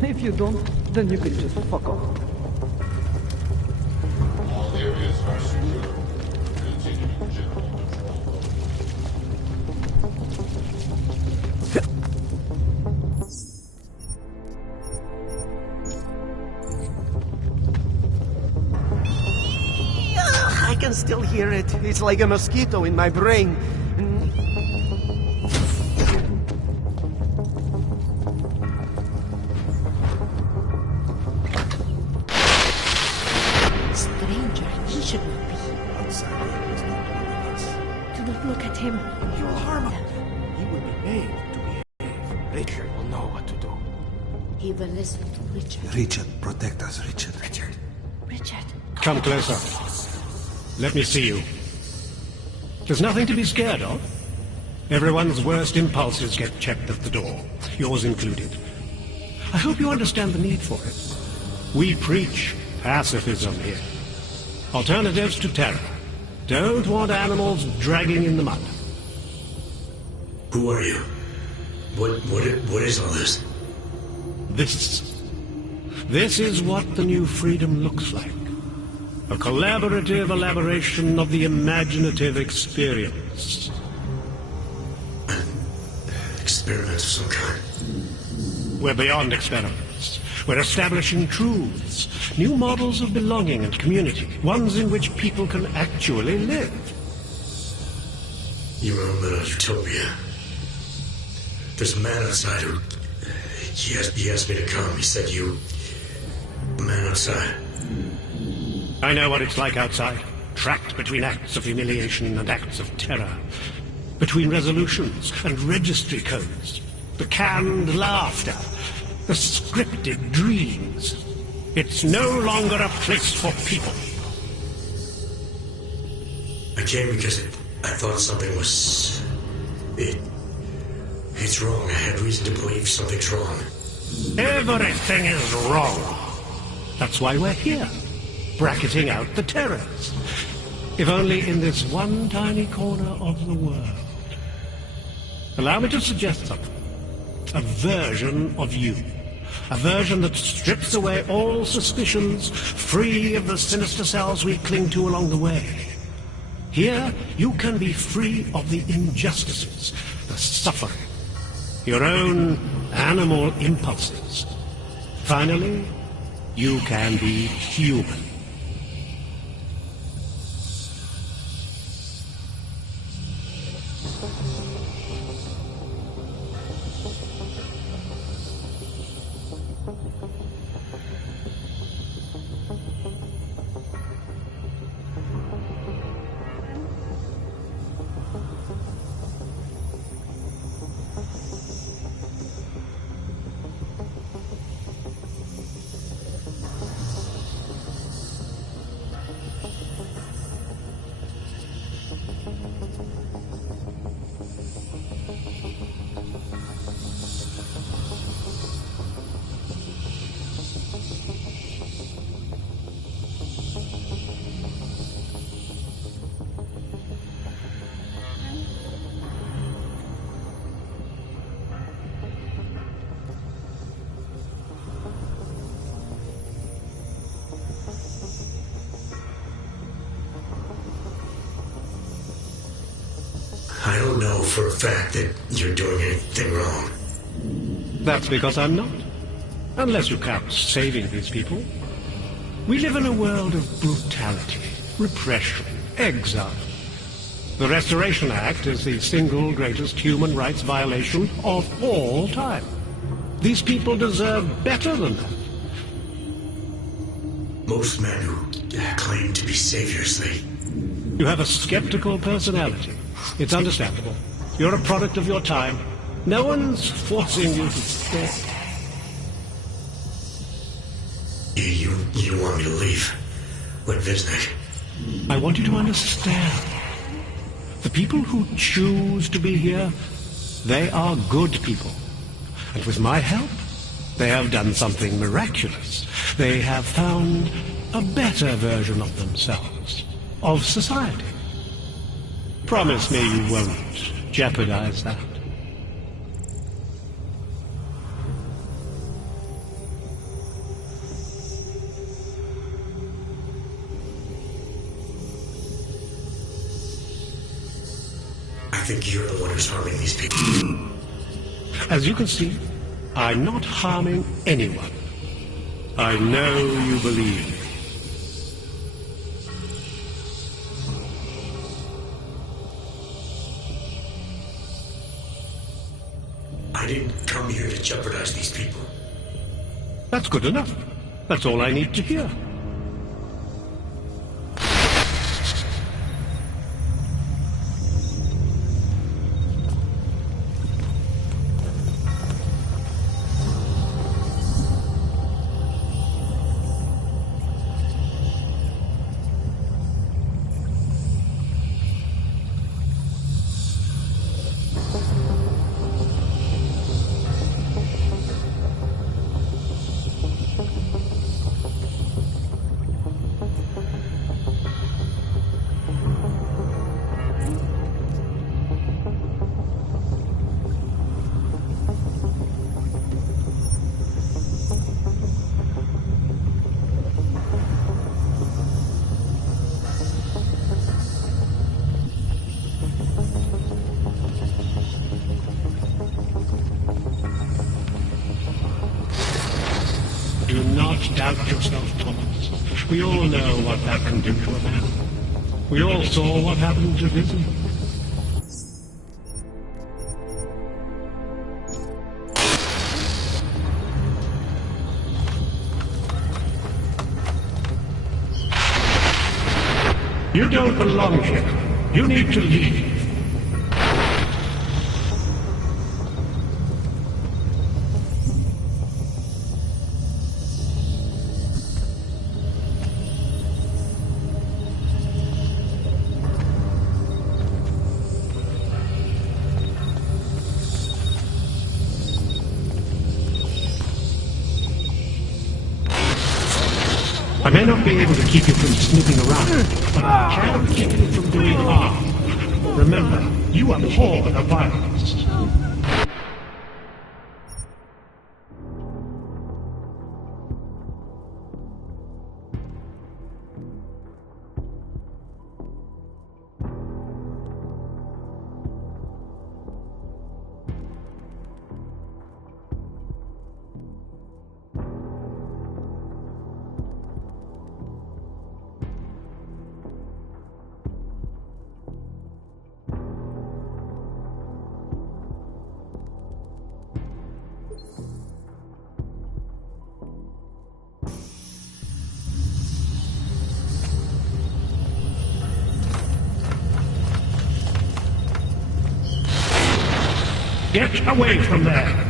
If you don't, then you can just fuck off. All areas are secure. Continuing general control. I can still hear it. It's like a mosquito in my brain. Stranger, he should not be. Outside is not one of us. Do not look at him. You will harm him. He will be made to behave. Richard will know what to do. He will listen to Richard. Richard, protect us, Richard. Richard. Come closer. Let me see you. There's nothing to be scared of. Everyone's worst impulses get checked at the door, yours included. I hope you understand the need for it. We preach pacifism here. Alternatives to terror. Don't want animals dragging in the mud. Who are you? What is all this? This is what the new freedom looks like. A collaborative elaboration of the imaginative experience. Experiment of some kind. We're beyond experiments. We're establishing truths, new models of belonging and community, ones in which people can actually live. You were a little utopia. There's a man outside who... He asked me to come. He said you... A man outside. I know what it's like outside. Trapped between acts of humiliation and acts of terror. Between resolutions and registry codes. The canned laughter. The scripted dreams. It's no longer a place for people. I came because I thought something was... It's wrong. I had reason to believe something's wrong. Everything is wrong. That's why we're here. Bracketing out the terrors. If only in this one tiny corner of the world. Allow me to suggest something. A version of you. A version that strips away all suspicions, free of the sinister cells we cling to along the way. Here, you can be free of the injustices, the suffering, your own animal impulses. Finally, you can be human. I don't know for a fact that you're doing anything wrong. That's because I'm not. Unless you count saving these people. We live in a world of brutality, repression, exile. The Restoration Act is the single greatest human rights violation of all time. These people deserve better than that. Most men who claim to be saviors, You have a skeptical personality. It's understandable. You're a product of your time. No one's forcing you to stay. You want me to leave? With Viznik? I want you to understand. The people who choose to be here, they are good people. And with my help, they have done something miraculous. They have found a better version of themselves, of society. Promise me you won't jeopardize that. I think you're the one who's harming these people. As you can see, I'm not harming anyone. I know you believe me. I didn't come here to jeopardize these people. That's good enough. That's all I need to hear. Do not doubt yourself, Thomas. We all know what that can do to a man. We all saw what happened to Disney. You don't belong here. You need to leave. I may not be able to keep you from snooping around, but I can keep you from doing harm. Remember, you abhor the violence. Get away from there!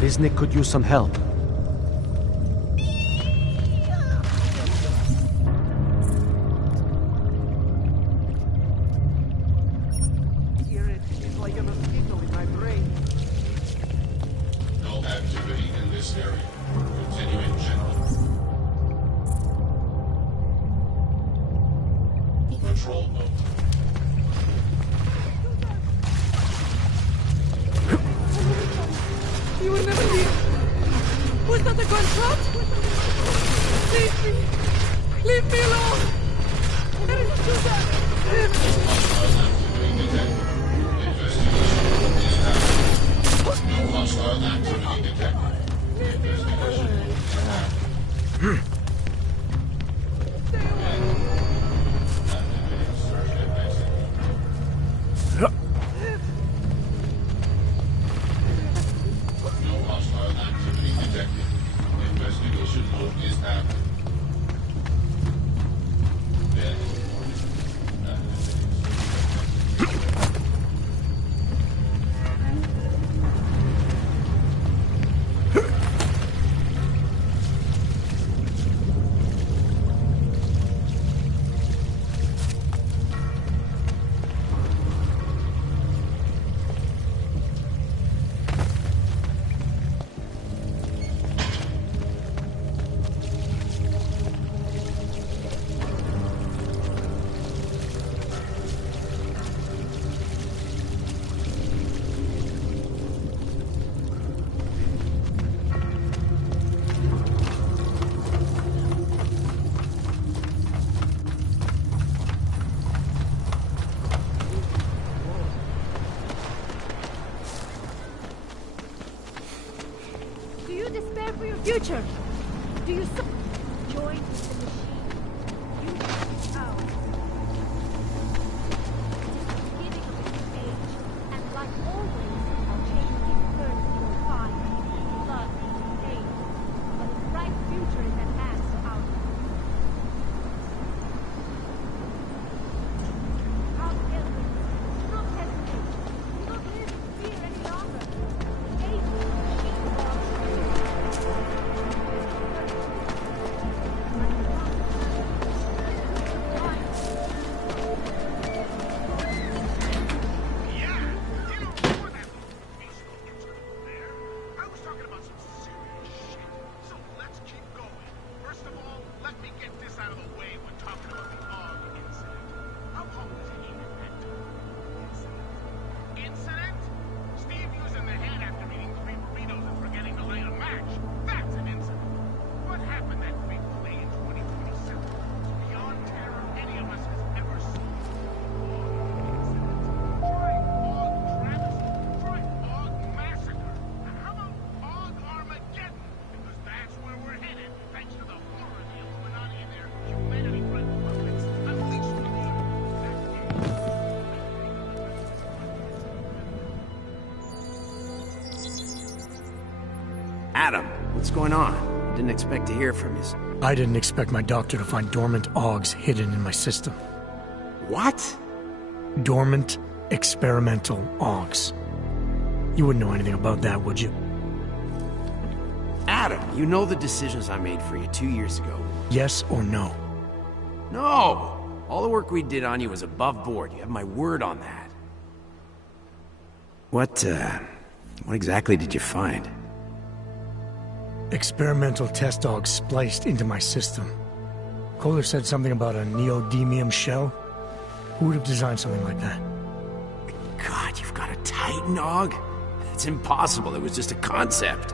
Visnik could use some help. It's like a mosquito in my brain. No activity in this area. Continuing general. Control mode. You will never leave. Was that a gunshot? Leave me. Leave me alone. No hostile activity detected. Investigation is happening. No hostile activity detected. Investigation mode is happening. Do you despair for your future? Do you join with the machine? You are ours. It is the beginning of a new age, and like always, our change gives birth to your fire, blood, pain. But a bright future is at hand for our Our elders, do not hesitate. Do not live in fear any longer. The age of the machine belongs to you. Adam, what's going on? I didn't expect to hear from you. I didn't expect my doctor to find dormant augs hidden in my system. What? Dormant experimental augs. You wouldn't know anything about that, would you? Adam, you know the decisions I made for you 2 years ago. Yes or no? No! All the work we did on you was above board. You have my word on that. What exactly did you find? Experimental test dogs spliced into my system. Kohler said something about a neodymium shell. Who would have designed something like that? God, you've got a Titan Og? It's impossible. It was just a concept.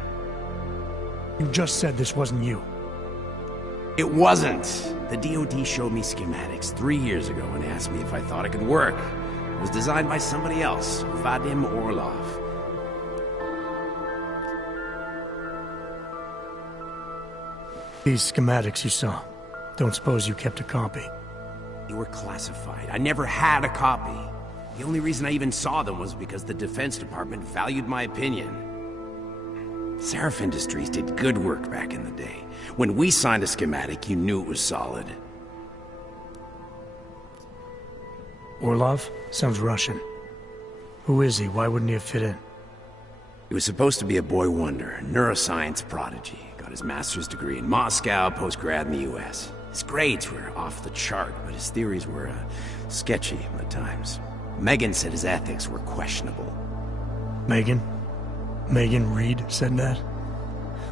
You just said this wasn't you. It wasn't. The DoD showed me schematics 3 years ago and asked me if I thought it could work. It was designed by somebody else, Vadim Orlov. These schematics you saw. Don't suppose you kept a copy? They were classified. I never had a copy. The only reason I even saw them was because the Defense Department valued my opinion. Seraph Industries did good work back in the day. When we signed a schematic, you knew it was solid. Orlov? Sounds Russian. Who is he? Why wouldn't he have fit in? He was supposed to be a boy wonder, a neuroscience prodigy. Got his master's degree in Moscow, post-grad in the US. His grades were off the chart, but his theories were sketchy at times. Megan said his ethics were questionable. Megan? Megan Reed said that?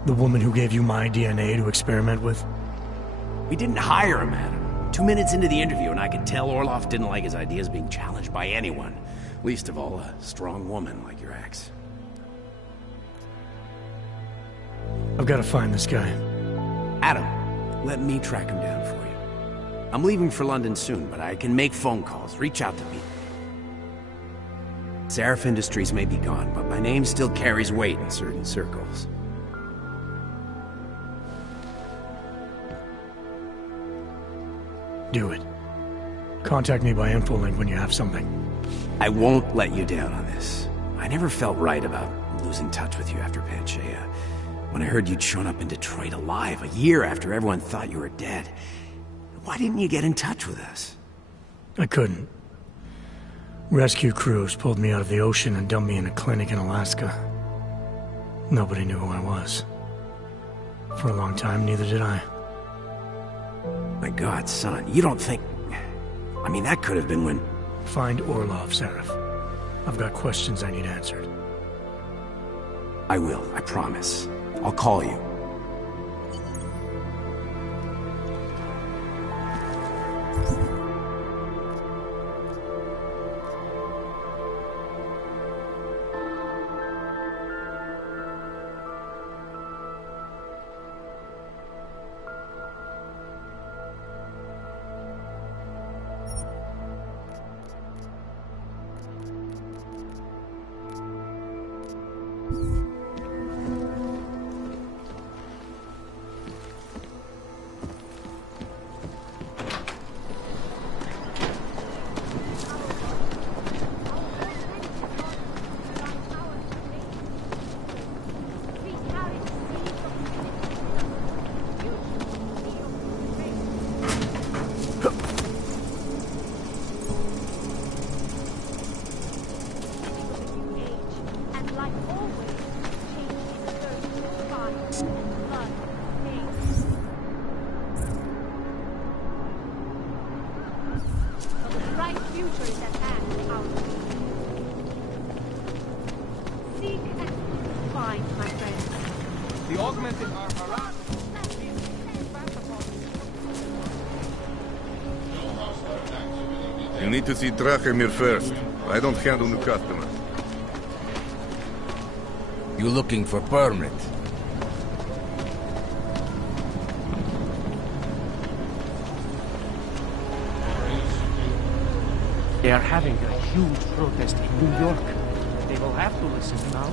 The woman who gave you my DNA to experiment with? We didn't hire him, Adam. 2 minutes into the interview, and I could tell Orlov didn't like his ideas being challenged by anyone. Least of all, a strong woman like your ex. I've got to find this guy. Adam, let me track him down for you. I'm leaving for London soon, but I can make phone calls, reach out to people. Seraph Industries may be gone, but my name still carries weight in certain circles. Do it. Contact me by infolink when you have something. I won't let you down on this. I never felt right about losing touch with you after Panchea. When I heard you'd shown up in Detroit alive a year after everyone thought you were dead. Why didn't you get in touch with us? I couldn't. Rescue crews pulled me out of the ocean and dumped me in a clinic in Alaska. Nobody knew who I was. For a long time, neither did I. My God, son, you don't think... I mean, that could have been when... Find Orlov, Seraph. I've got questions I need answered. I will, I promise. I'll call you. You need to see Drachemir first. I don't handle new customers. You looking for permit? They are having a huge protest in New York. They will have to listen now.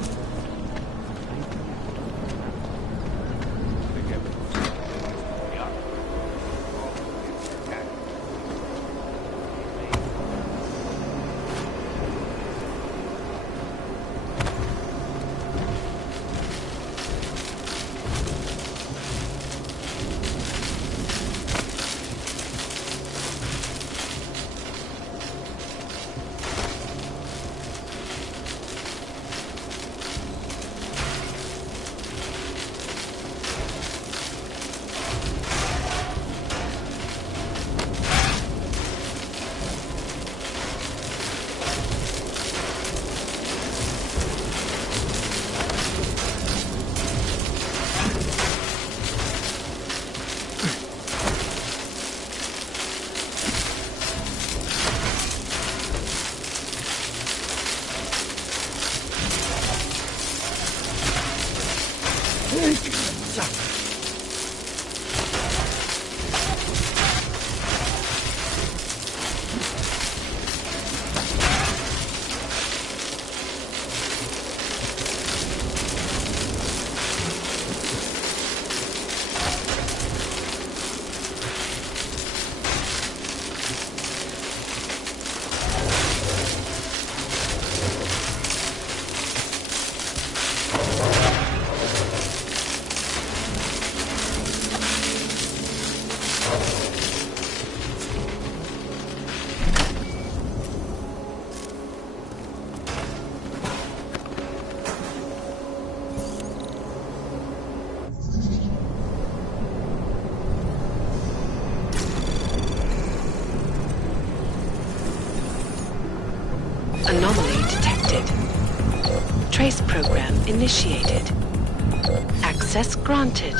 program initiated. Access granted.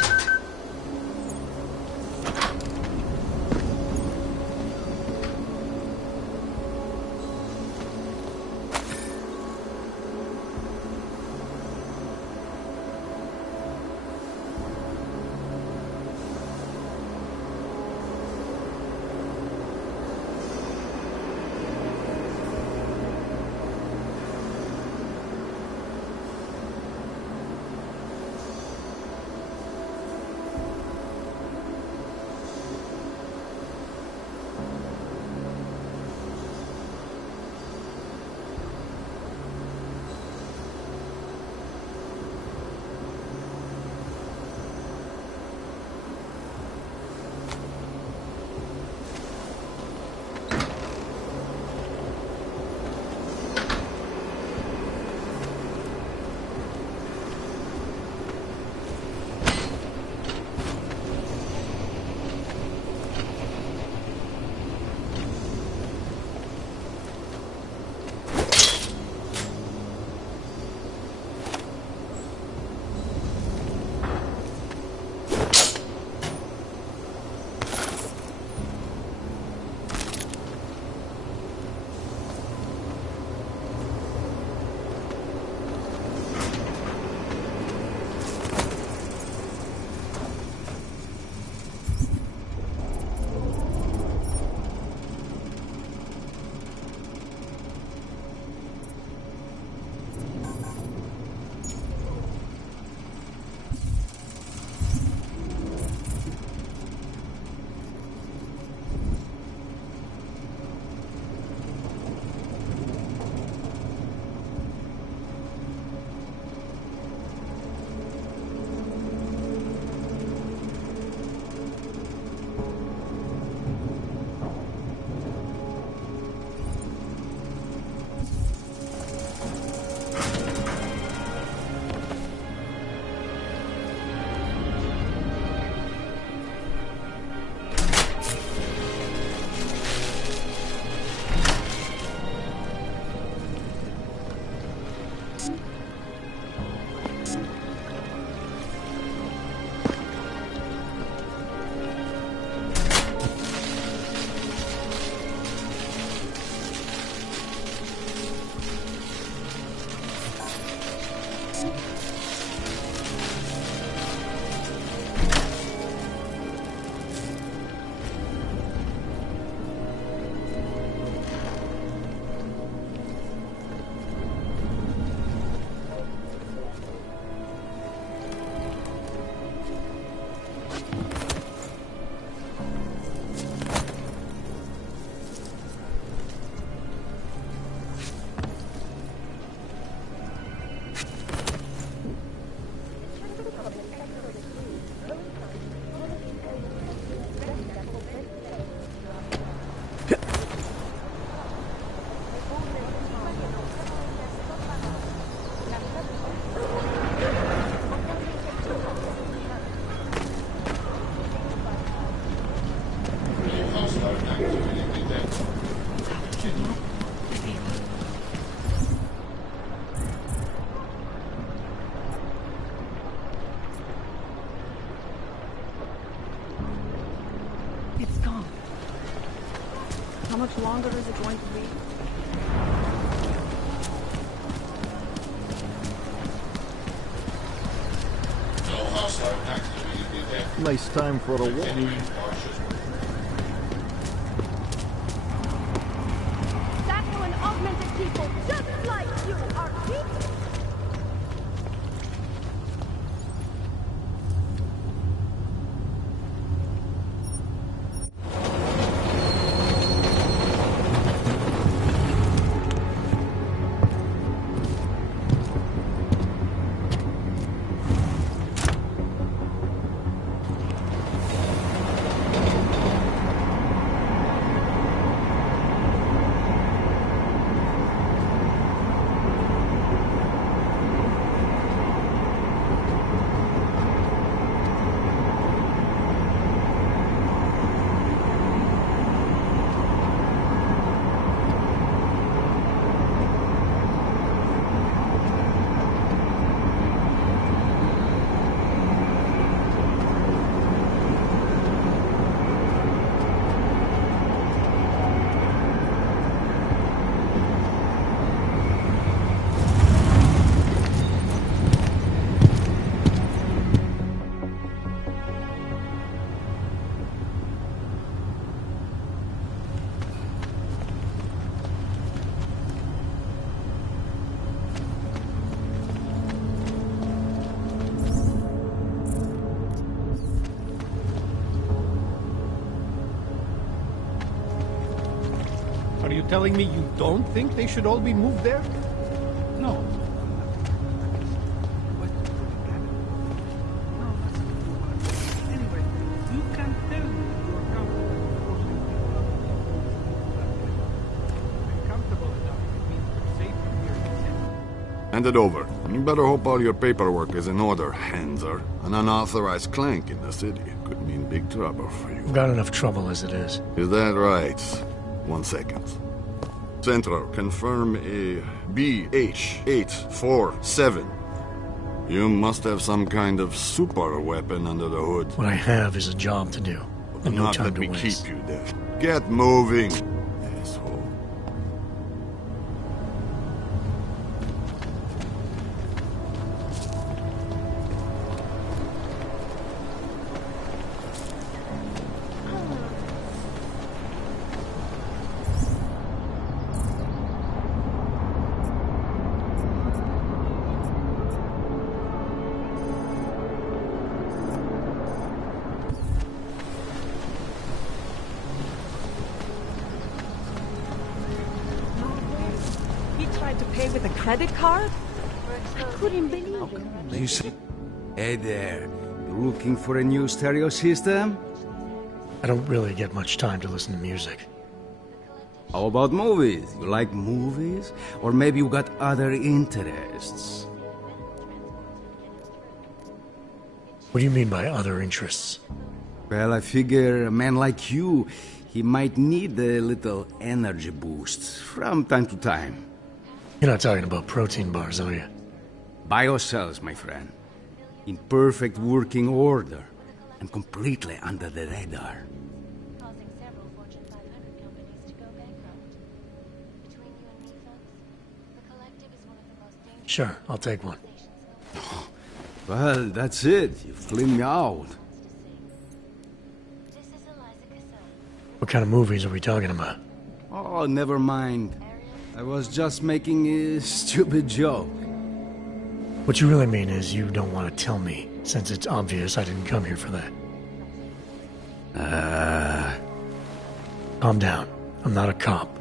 It's gone. How much longer is it going to be? No hostile activity detected. Nice time for a walk. Sapno and augmented people, just like you, are people. Are you telling me you don't think they should all be moved there? No. Anyway, you can tell me you're comfortable enough to be safe from here. Hand it over. You better hope all your paperwork is in order, Hanser. An unauthorized clank in the city could mean big trouble for you. I've got enough trouble as it is. Is that right? 1 second. Central, confirm a BH-847. You must have some kind of super weapon under the hood. What I have is a job to do, and no Not time that to we waste. keep you there. Get moving, asshole. He tried to pay with a credit card? I couldn't believe it. You see? Hey there. You looking for a new stereo system? I don't really get much time to listen to music. How about movies? You like movies? Or maybe you got other interests? What do you mean by other interests? Well, I figure a man like you, he might need a little energy boost from time to time. You're not talking about protein bars, are you? Biocells, my friend. In perfect working order and completely under the radar. Causing several Fortune 500 companies to go bankrupt. Between you and me, folks, the Collective is one of the most dangerous... Sure, I'll take one. Well, that's it. You've cleaned me out. What kind of movies are we talking about? Oh, never mind. I was just making a stupid joke. What you really mean is you don't want to tell me, since it's obvious I didn't come here for that. Calm down. I'm not a cop.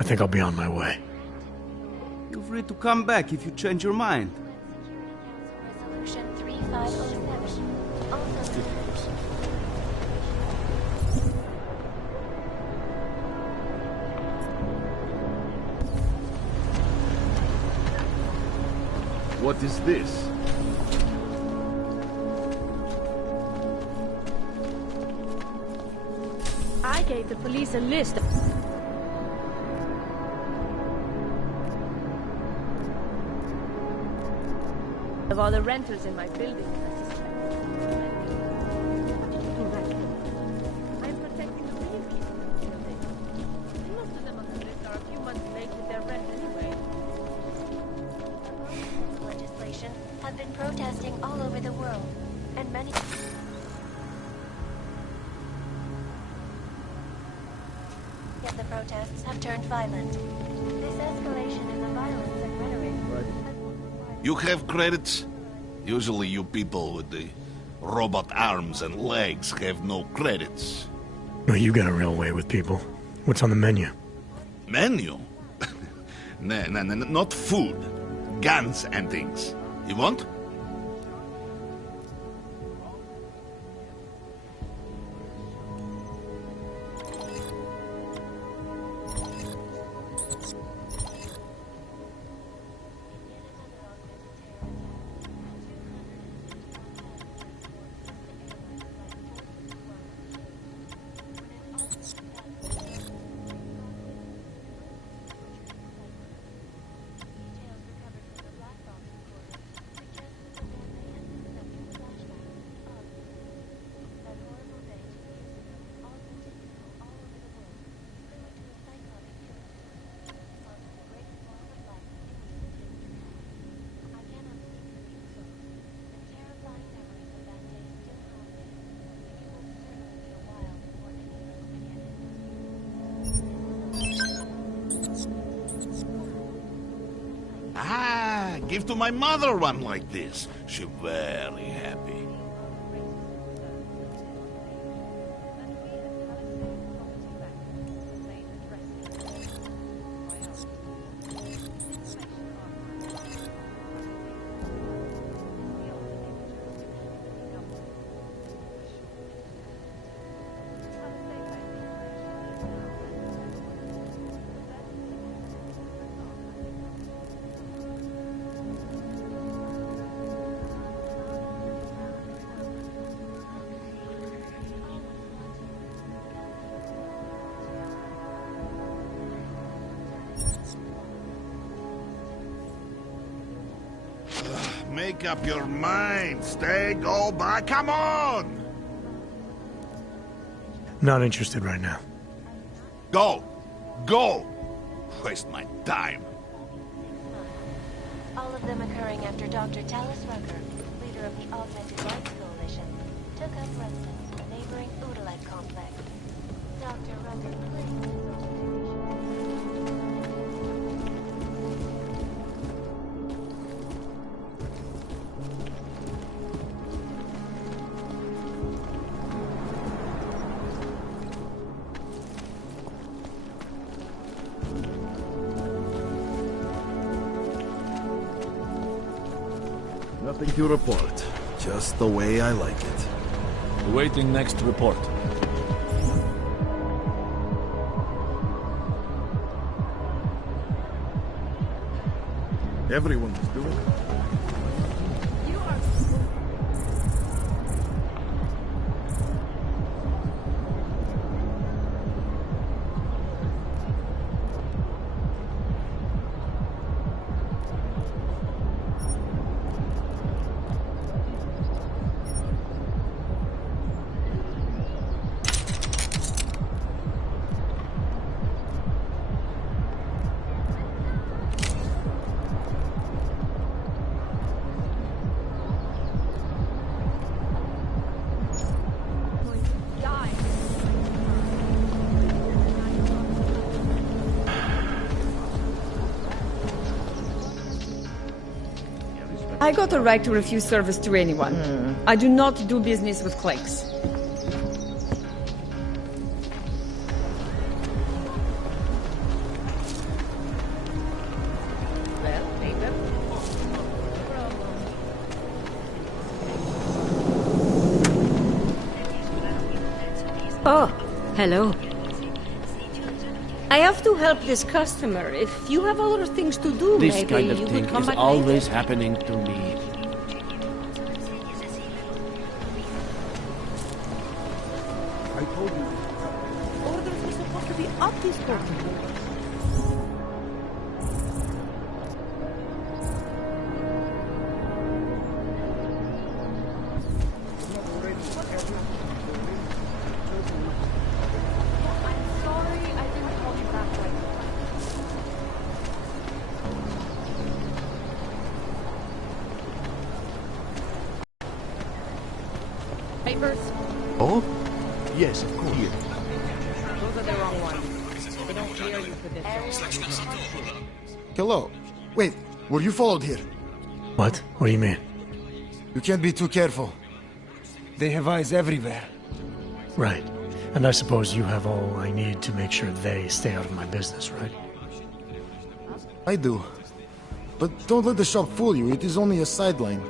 I think I'll be on my way. Feel free to come back if you change your mind. Resolution 3507. Also... What is this? I gave the police a list of all the renters in my building. I'm protecting the real people in the building. Most of them on the list are a few months late with their rent anyway. Legislation have been protesting all over the world, and many... of the protests have turned violent. This escalation in the violence and rhetoric... You have credits? Usually you people with the robot arms and legs have no credits. No, you got a real way with people. What's on the menu? Menu? No, not food. Guns and things. You want? Give to my mother one like this. She very happy. Make up your mind. Stay, go back. Come on! Not interested right now. Go! Go! Waste my time. All of them occurring after Dr. Tallis Rucker, leader of the Augmented Life Coalition, took up residence in the neighboring Udalite complex. Dr. Rucker claimed Nothing to report. Just the way I like it. Awaiting next report. Everyone is doing it. I got a right to refuse service to anyone. I do not do business with clanks. Oh, hello. I have to help this customer. If you have other things to do, This maybe kind of you thing could come is back always later. happening to me. I told you. Orders were supposed to be up this quarter. Papers? Oh? Yes, of course. Those are the wrong ones. They don't clear you for this. Hello. Wait, were you followed here? What? What do you mean? You can't be too careful. They have eyes everywhere. Right. And I suppose you have all I need to make sure they stay out of my business, right? I do. But don't let the shop fool you, it is only a sideline.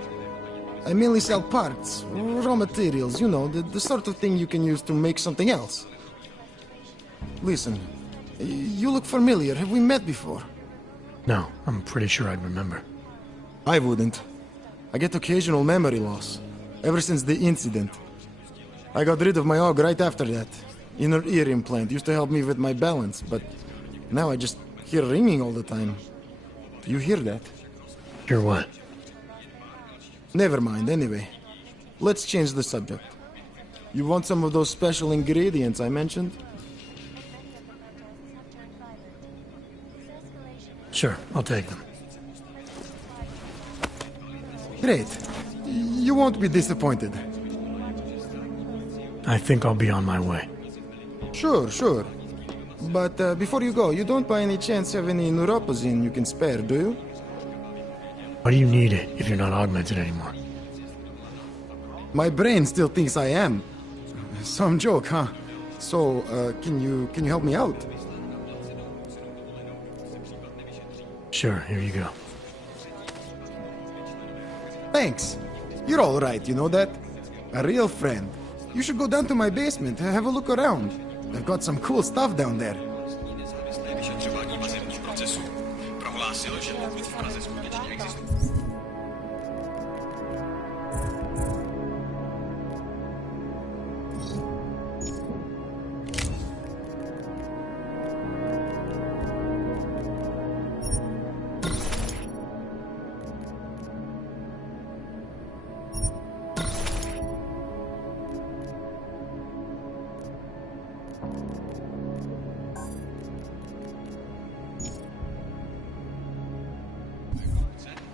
I mainly sell parts, raw materials, you know, the sort of thing you can use to make something else. Listen, you look familiar. Have we met before? No, I'm pretty sure I'd remember. I wouldn't. I get occasional memory loss, ever since the incident. I got rid of my og right after that. Inner ear implant used to help me with my balance, but now I just hear ringing all the time. Do you hear that? Hear what? Never mind, anyway. Let's change the subject. You want some of those special ingredients I mentioned? Sure, I'll take them. Great. You won't be disappointed. I think I'll be on my way. Sure. But before you go, you don't by any chance have any neuropozine you can spare, do you? Why do you need it if you're not augmented anymore? My brain still thinks I am. Some joke, huh? So, can you help me out? Sure, here you go. Thanks. You're all right, you know that? A real friend. You should go down to my basement and have a look around. I've got some cool stuff down there.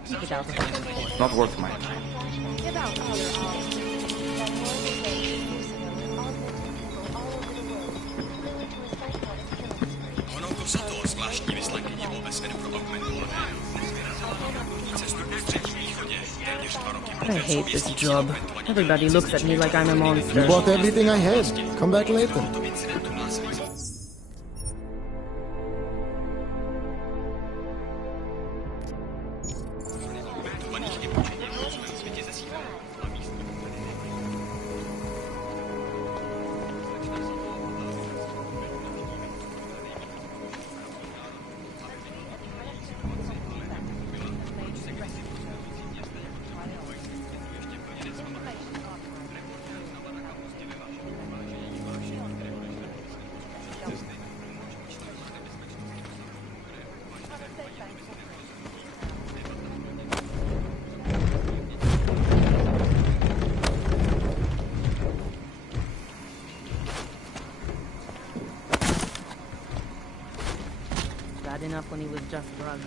Keep it out of my Not worth my time. Give out your all. That world is made using with augmented people all over the world, lured to a psychotic killing spree. Ono se to zvláštní vyslanění ve světu pro augmentované. Cestu po středním východě téměř 2 roky I hate this job. Everybody looks at me like I'm a monster. You bought everything I had. Come back later. Bad enough when he was just drugs.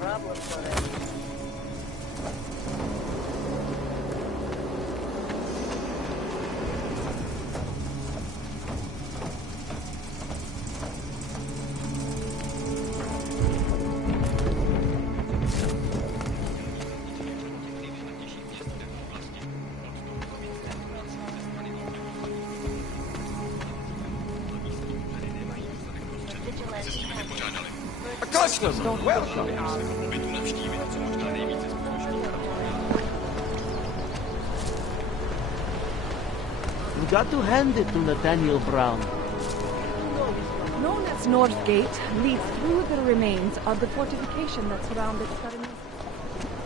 Problem for it. Custom! Welcome! You got to hand it to Nathaniel Brown. Known as North Gate, leads through the remains of the fortification that surrounded Sudden,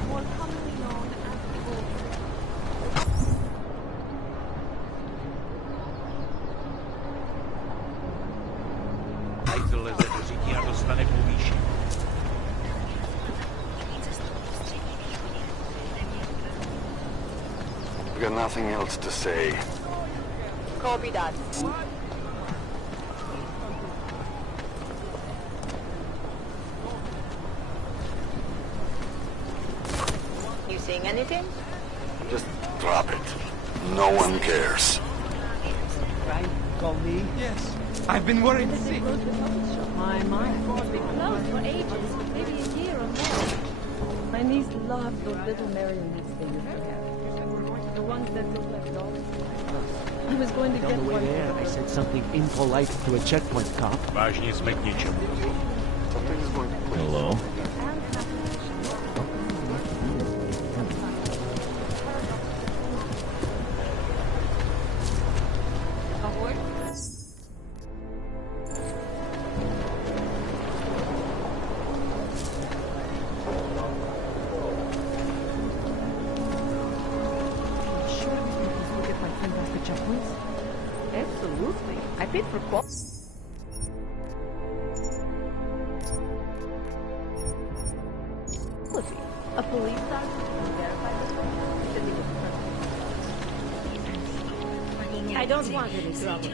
more commonly known as the Old City. We got nothing else to say. Copy that. You seeing anything? Just drop it. No one cares. Right? Call me? Yes. I've been worried sick. My It's been closed for ages, maybe a year or more. My niece loved those little marionettes they used to have. The ones that look like dolls. I was going to get On the way one. there, I said something impolite to a checkpoint cop. Важнее смыть нечем. Hello? Absolutely. I paid for a police doctor can verify this one. I don't want any trouble.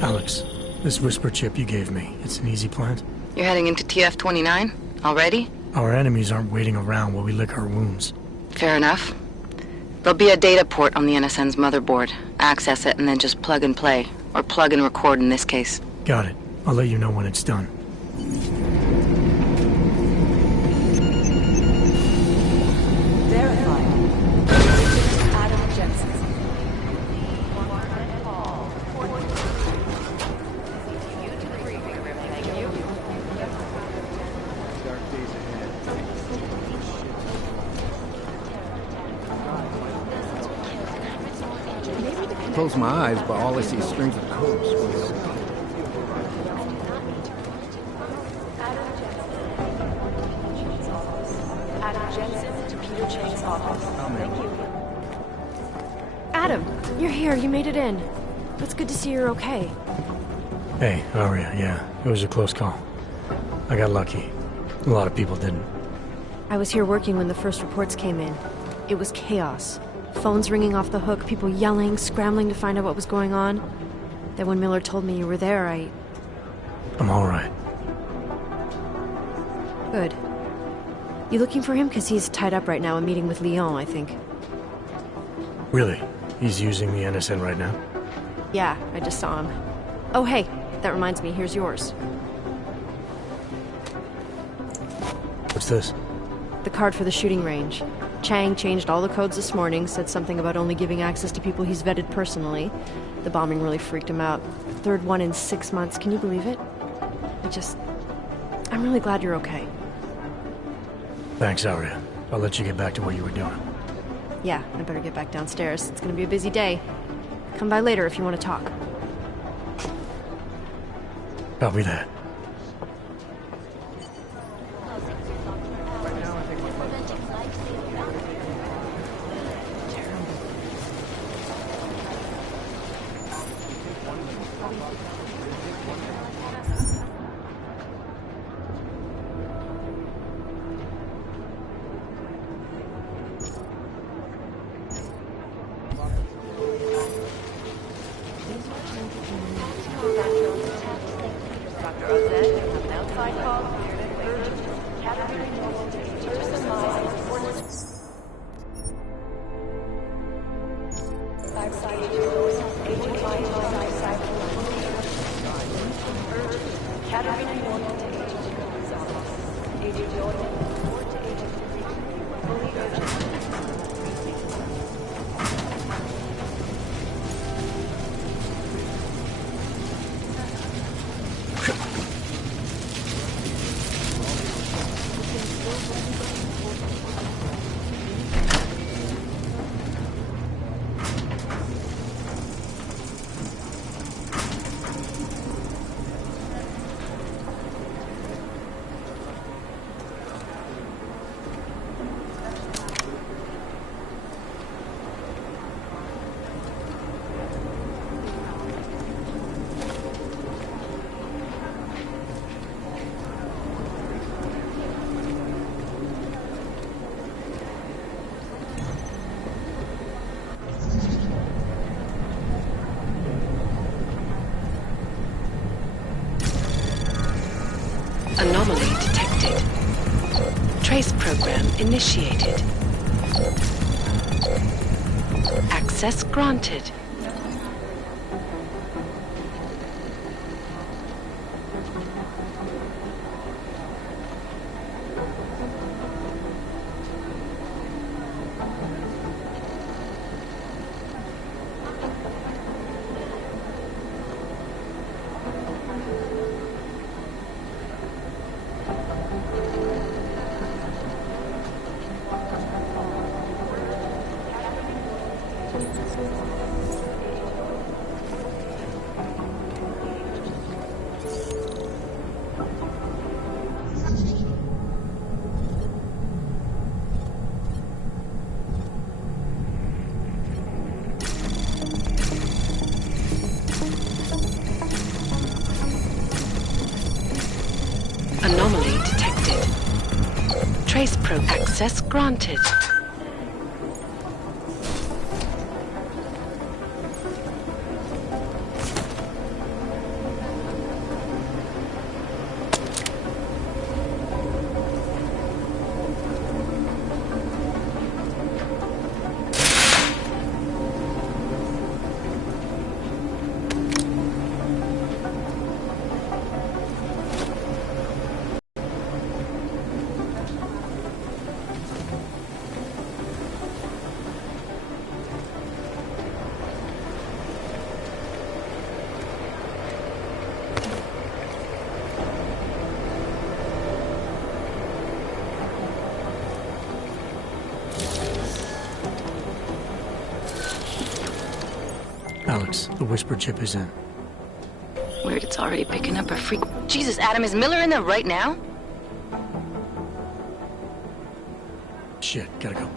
Alex, this whisper chip you gave me, it's an easy plant? You're heading into TF-29? Already? Our enemies aren't waiting around while we lick our wounds. Fair enough. There'll be a data port on the NSN's motherboard. Access it and then just plug and play. Or plug and record in this case. Got it. I'll let you know when it's done. Close my eyes, but all I see is strings of codes. Adam, you're here. You made it in. It's good to see you're okay. Hey, Aria, yeah. It was a close call. I got lucky. A lot of people didn't. I was here working when the first reports came in. It was chaos. Phones ringing off the hook, people yelling, scrambling to find out what was going on. Then when Miller told me you were there, I'm alright. Good. You looking for him? Because he's tied up right now, a meeting with Lyon, I think. Really? He's using the NSN right now? Yeah, I just saw him. Oh, hey, that reminds me, here's yours. What's this? The card for the shooting range. Chang changed all the codes this morning, said something about only giving access to people he's vetted personally. The bombing really freaked him out. Third one in 6 months, can you believe it? I'm really glad you're okay. Thanks, Aria. I'll let you get back to what you were doing. Yeah, I better get back downstairs. It's gonna be a busy day. Come by later if you want to talk. Copy that. Anomaly detected. Trace program initiated. Access granted. Anomaly detected. Trace probe access granted. box the whisper chip is in. Weird, it's already picking up a freak. Jesus, Adam, is Miller in there right now? Shit, gotta go.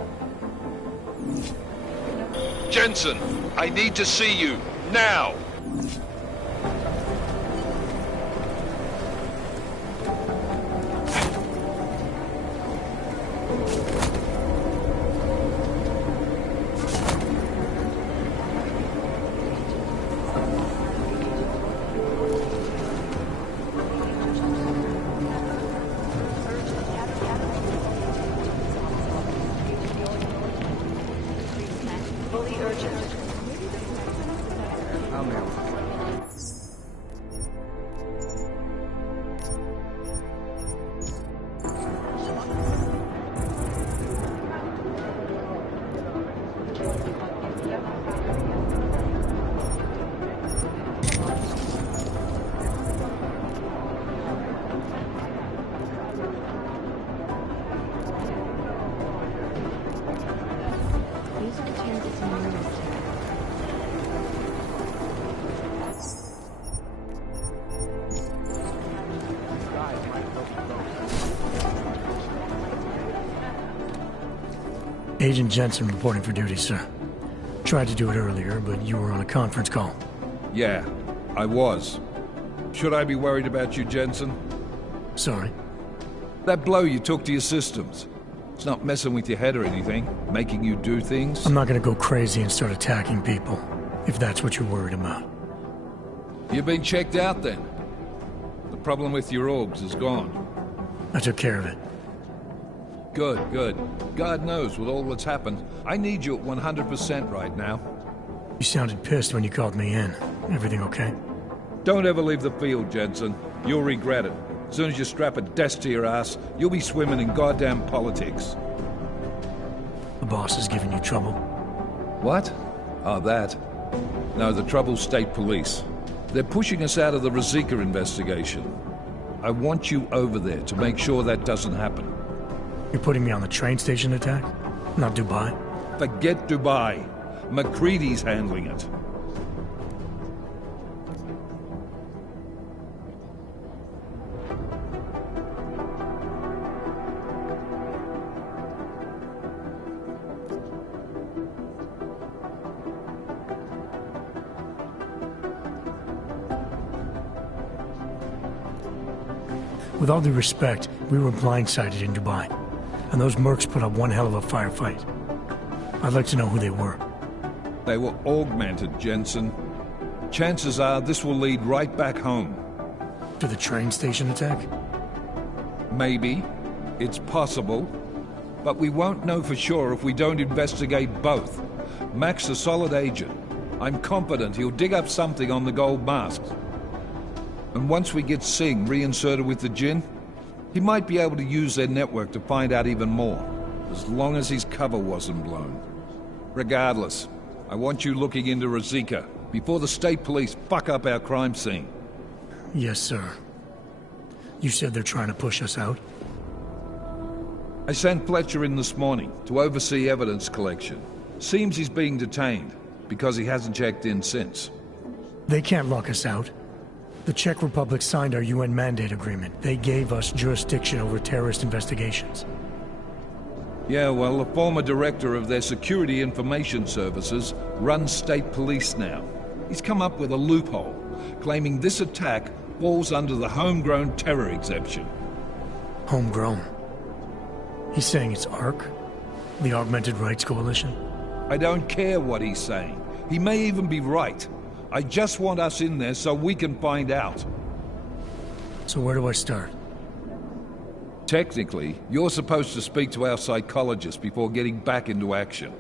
Jensen, I need to see you, now! Agent Jensen reporting for duty, sir. Tried to do it earlier, but you were on a conference call. Yeah, I was. Should I be worried about you, Jensen? Sorry? That blow you took to your systems. It's not messing with your head or anything, making you do things? I'm not gonna go crazy and start attacking people, if that's what you're worried about. You've been checked out then? The problem with your orgs is gone. I took care of it. Good, good. God knows with all that's happened, I need you at 100% right now. You sounded pissed when you called me in. Everything okay? Don't ever leave the field, Jensen. You'll regret it. As soon as you strap a desk to your ass, you'll be swimming in goddamn politics. The boss is giving you trouble. What? Oh, that. No, the trouble's state police. They're pushing us out of the Rosika investigation. I want you over there to make sure that doesn't happen. You're putting me on the train station attack? Not Dubai? Forget Dubai. McCready's handling it. With all due respect, we were blindsided in Dubai, and those mercs put up one hell of a firefight. I'd like to know who they were. They were augmented, Jensen. Chances are this will lead right back home. To the train station attack? Maybe. It's possible. But we won't know for sure if we don't investigate both. Mac's a solid agent. I'm confident he'll dig up something on the gold masks. And once we get Singh reinserted with the Jinn, he might be able to use their network to find out even more, as long as his cover wasn't blown. Regardless, I want you looking into Rosika before the state police fuck up our crime scene. Yes, sir. You said they're trying to push us out? I sent Fletcher in this morning to oversee evidence collection. Seems he's being detained, because he hasn't checked in since. They can't lock us out. The Czech Republic signed our UN mandate agreement. They gave us jurisdiction over terrorist investigations. Yeah, well, the former director of their security information services runs state police now. He's come up with a loophole, claiming this attack falls under the homegrown terror exemption. Homegrown? He's saying it's ARC? The Augmented Rights Coalition? I don't care what he's saying. He may even be right. I just want us in there so we can find out. So where do I start? Technically, you're supposed to speak to our psychologist before getting back into action.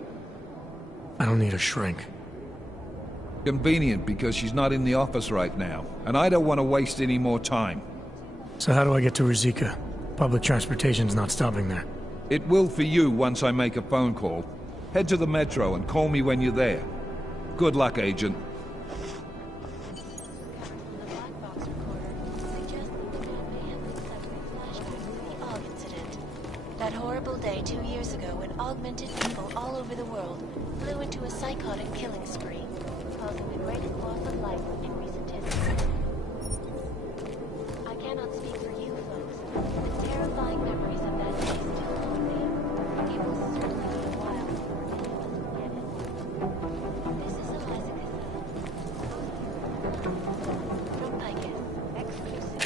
I don't need a shrink. Convenient because she's not in the office right now, and I don't want to waste any more time. So how do I get to Rosika? Public transportation's not stopping there. It will for you once I make a phone call. Head to the metro and call me when you're there. Good luck, Agent. That horrible day 2 years ago when augmented people all over the world flew into a psychotic killing spree. causing the greatest loss of life in recent history. I cannot speak for you folks, but terrifying memories of that day still haunt me. It will certainly be a while before any of us forget it. This is Eliza Cathedral. From Picus, exclusive.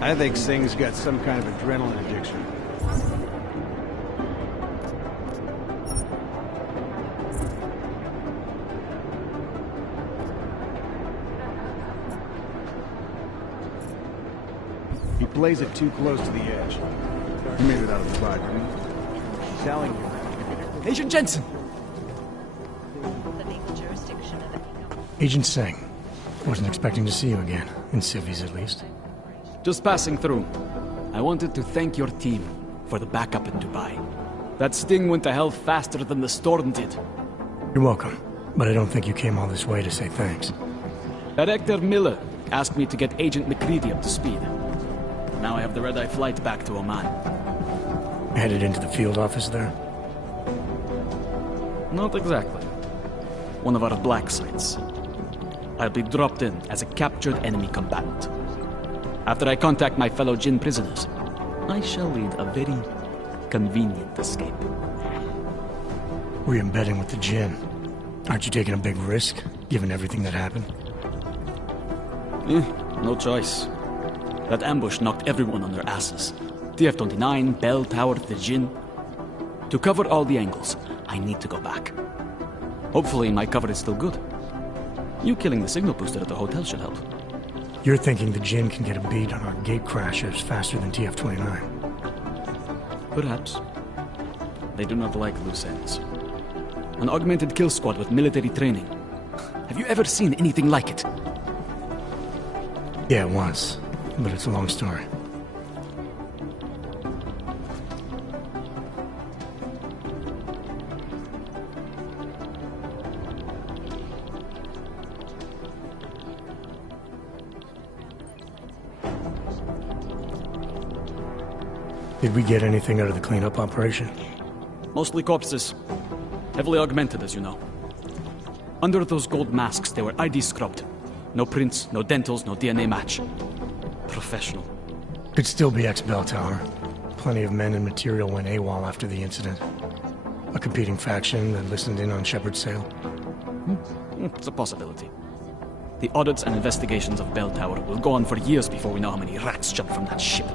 I think Singh's got some kind of adrenaline addiction. He plays it too close to the edge. He made it out of the bag, didn't he? Telling you. Agent Jensen! Agent Singh. Wasn't expecting to see you again, in civvies at least. Just passing through. I wanted to thank your team for the backup in Dubai. That sting went to hell faster than the storm did. You're welcome, but I don't think you came all this way to say thanks. Director Miller asked me to get Agent McCready up to speed. Now I have the red-eye flight back to Oman. Headed into the field office there? Not exactly. One of our black sites. I'll be dropped in as a captured enemy combatant. After I contact my fellow Jinn prisoners, I shall lead a very convenient escape. Re-embedding with the Jinn. Aren't you taking a big risk, given everything that happened? No choice. That ambush knocked everyone on their asses. TF-29, Bell Tower, the Jinn. To cover all the angles, I need to go back. Hopefully my cover is still good. You killing the signal booster at the hotel should help. You're thinking the Jinn can get a beat on our gate crashers faster than TF-29. Perhaps. They do not like loose ends. An augmented kill squad with military training. Have you ever seen anything like it? Yeah, once. But it's a long story. Did we get anything out of the cleanup operation? Mostly corpses. Heavily augmented, as you know. Under those gold masks, they were ID scrubbed. No prints, no dentals, no DNA match. Professional. Could still be ex-Bell Tower. Plenty of men and material went AWOL after the incident. A competing faction that listened in on Shepard's sale. It's a possibility. The audits and investigations of Bell Tower will go on for years before we know how many rats jumped from that ship.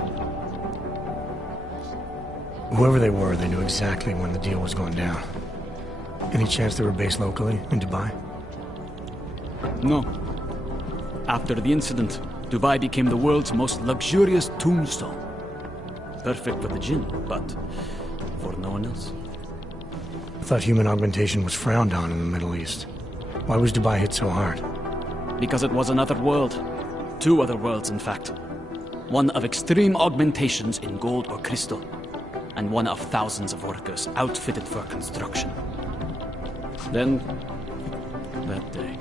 Whoever they were, they knew exactly when the deal was going down. Any chance they were based locally, in Dubai? No. After the incident, Dubai became the world's most luxurious tombstone. Perfect for the Jinn, but for no one else. I thought human augmentation was frowned on in the Middle East. Why was Dubai hit so hard? Because it was another world. Two other worlds, in fact. One of extreme augmentations in gold or crystal, and one of thousands of workers outfitted for construction. Then, that day.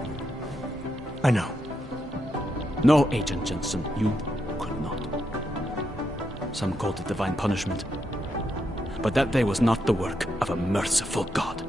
I know. No, Agent Jensen, you could not. Some called it divine punishment. But that day was not the work of a merciful God.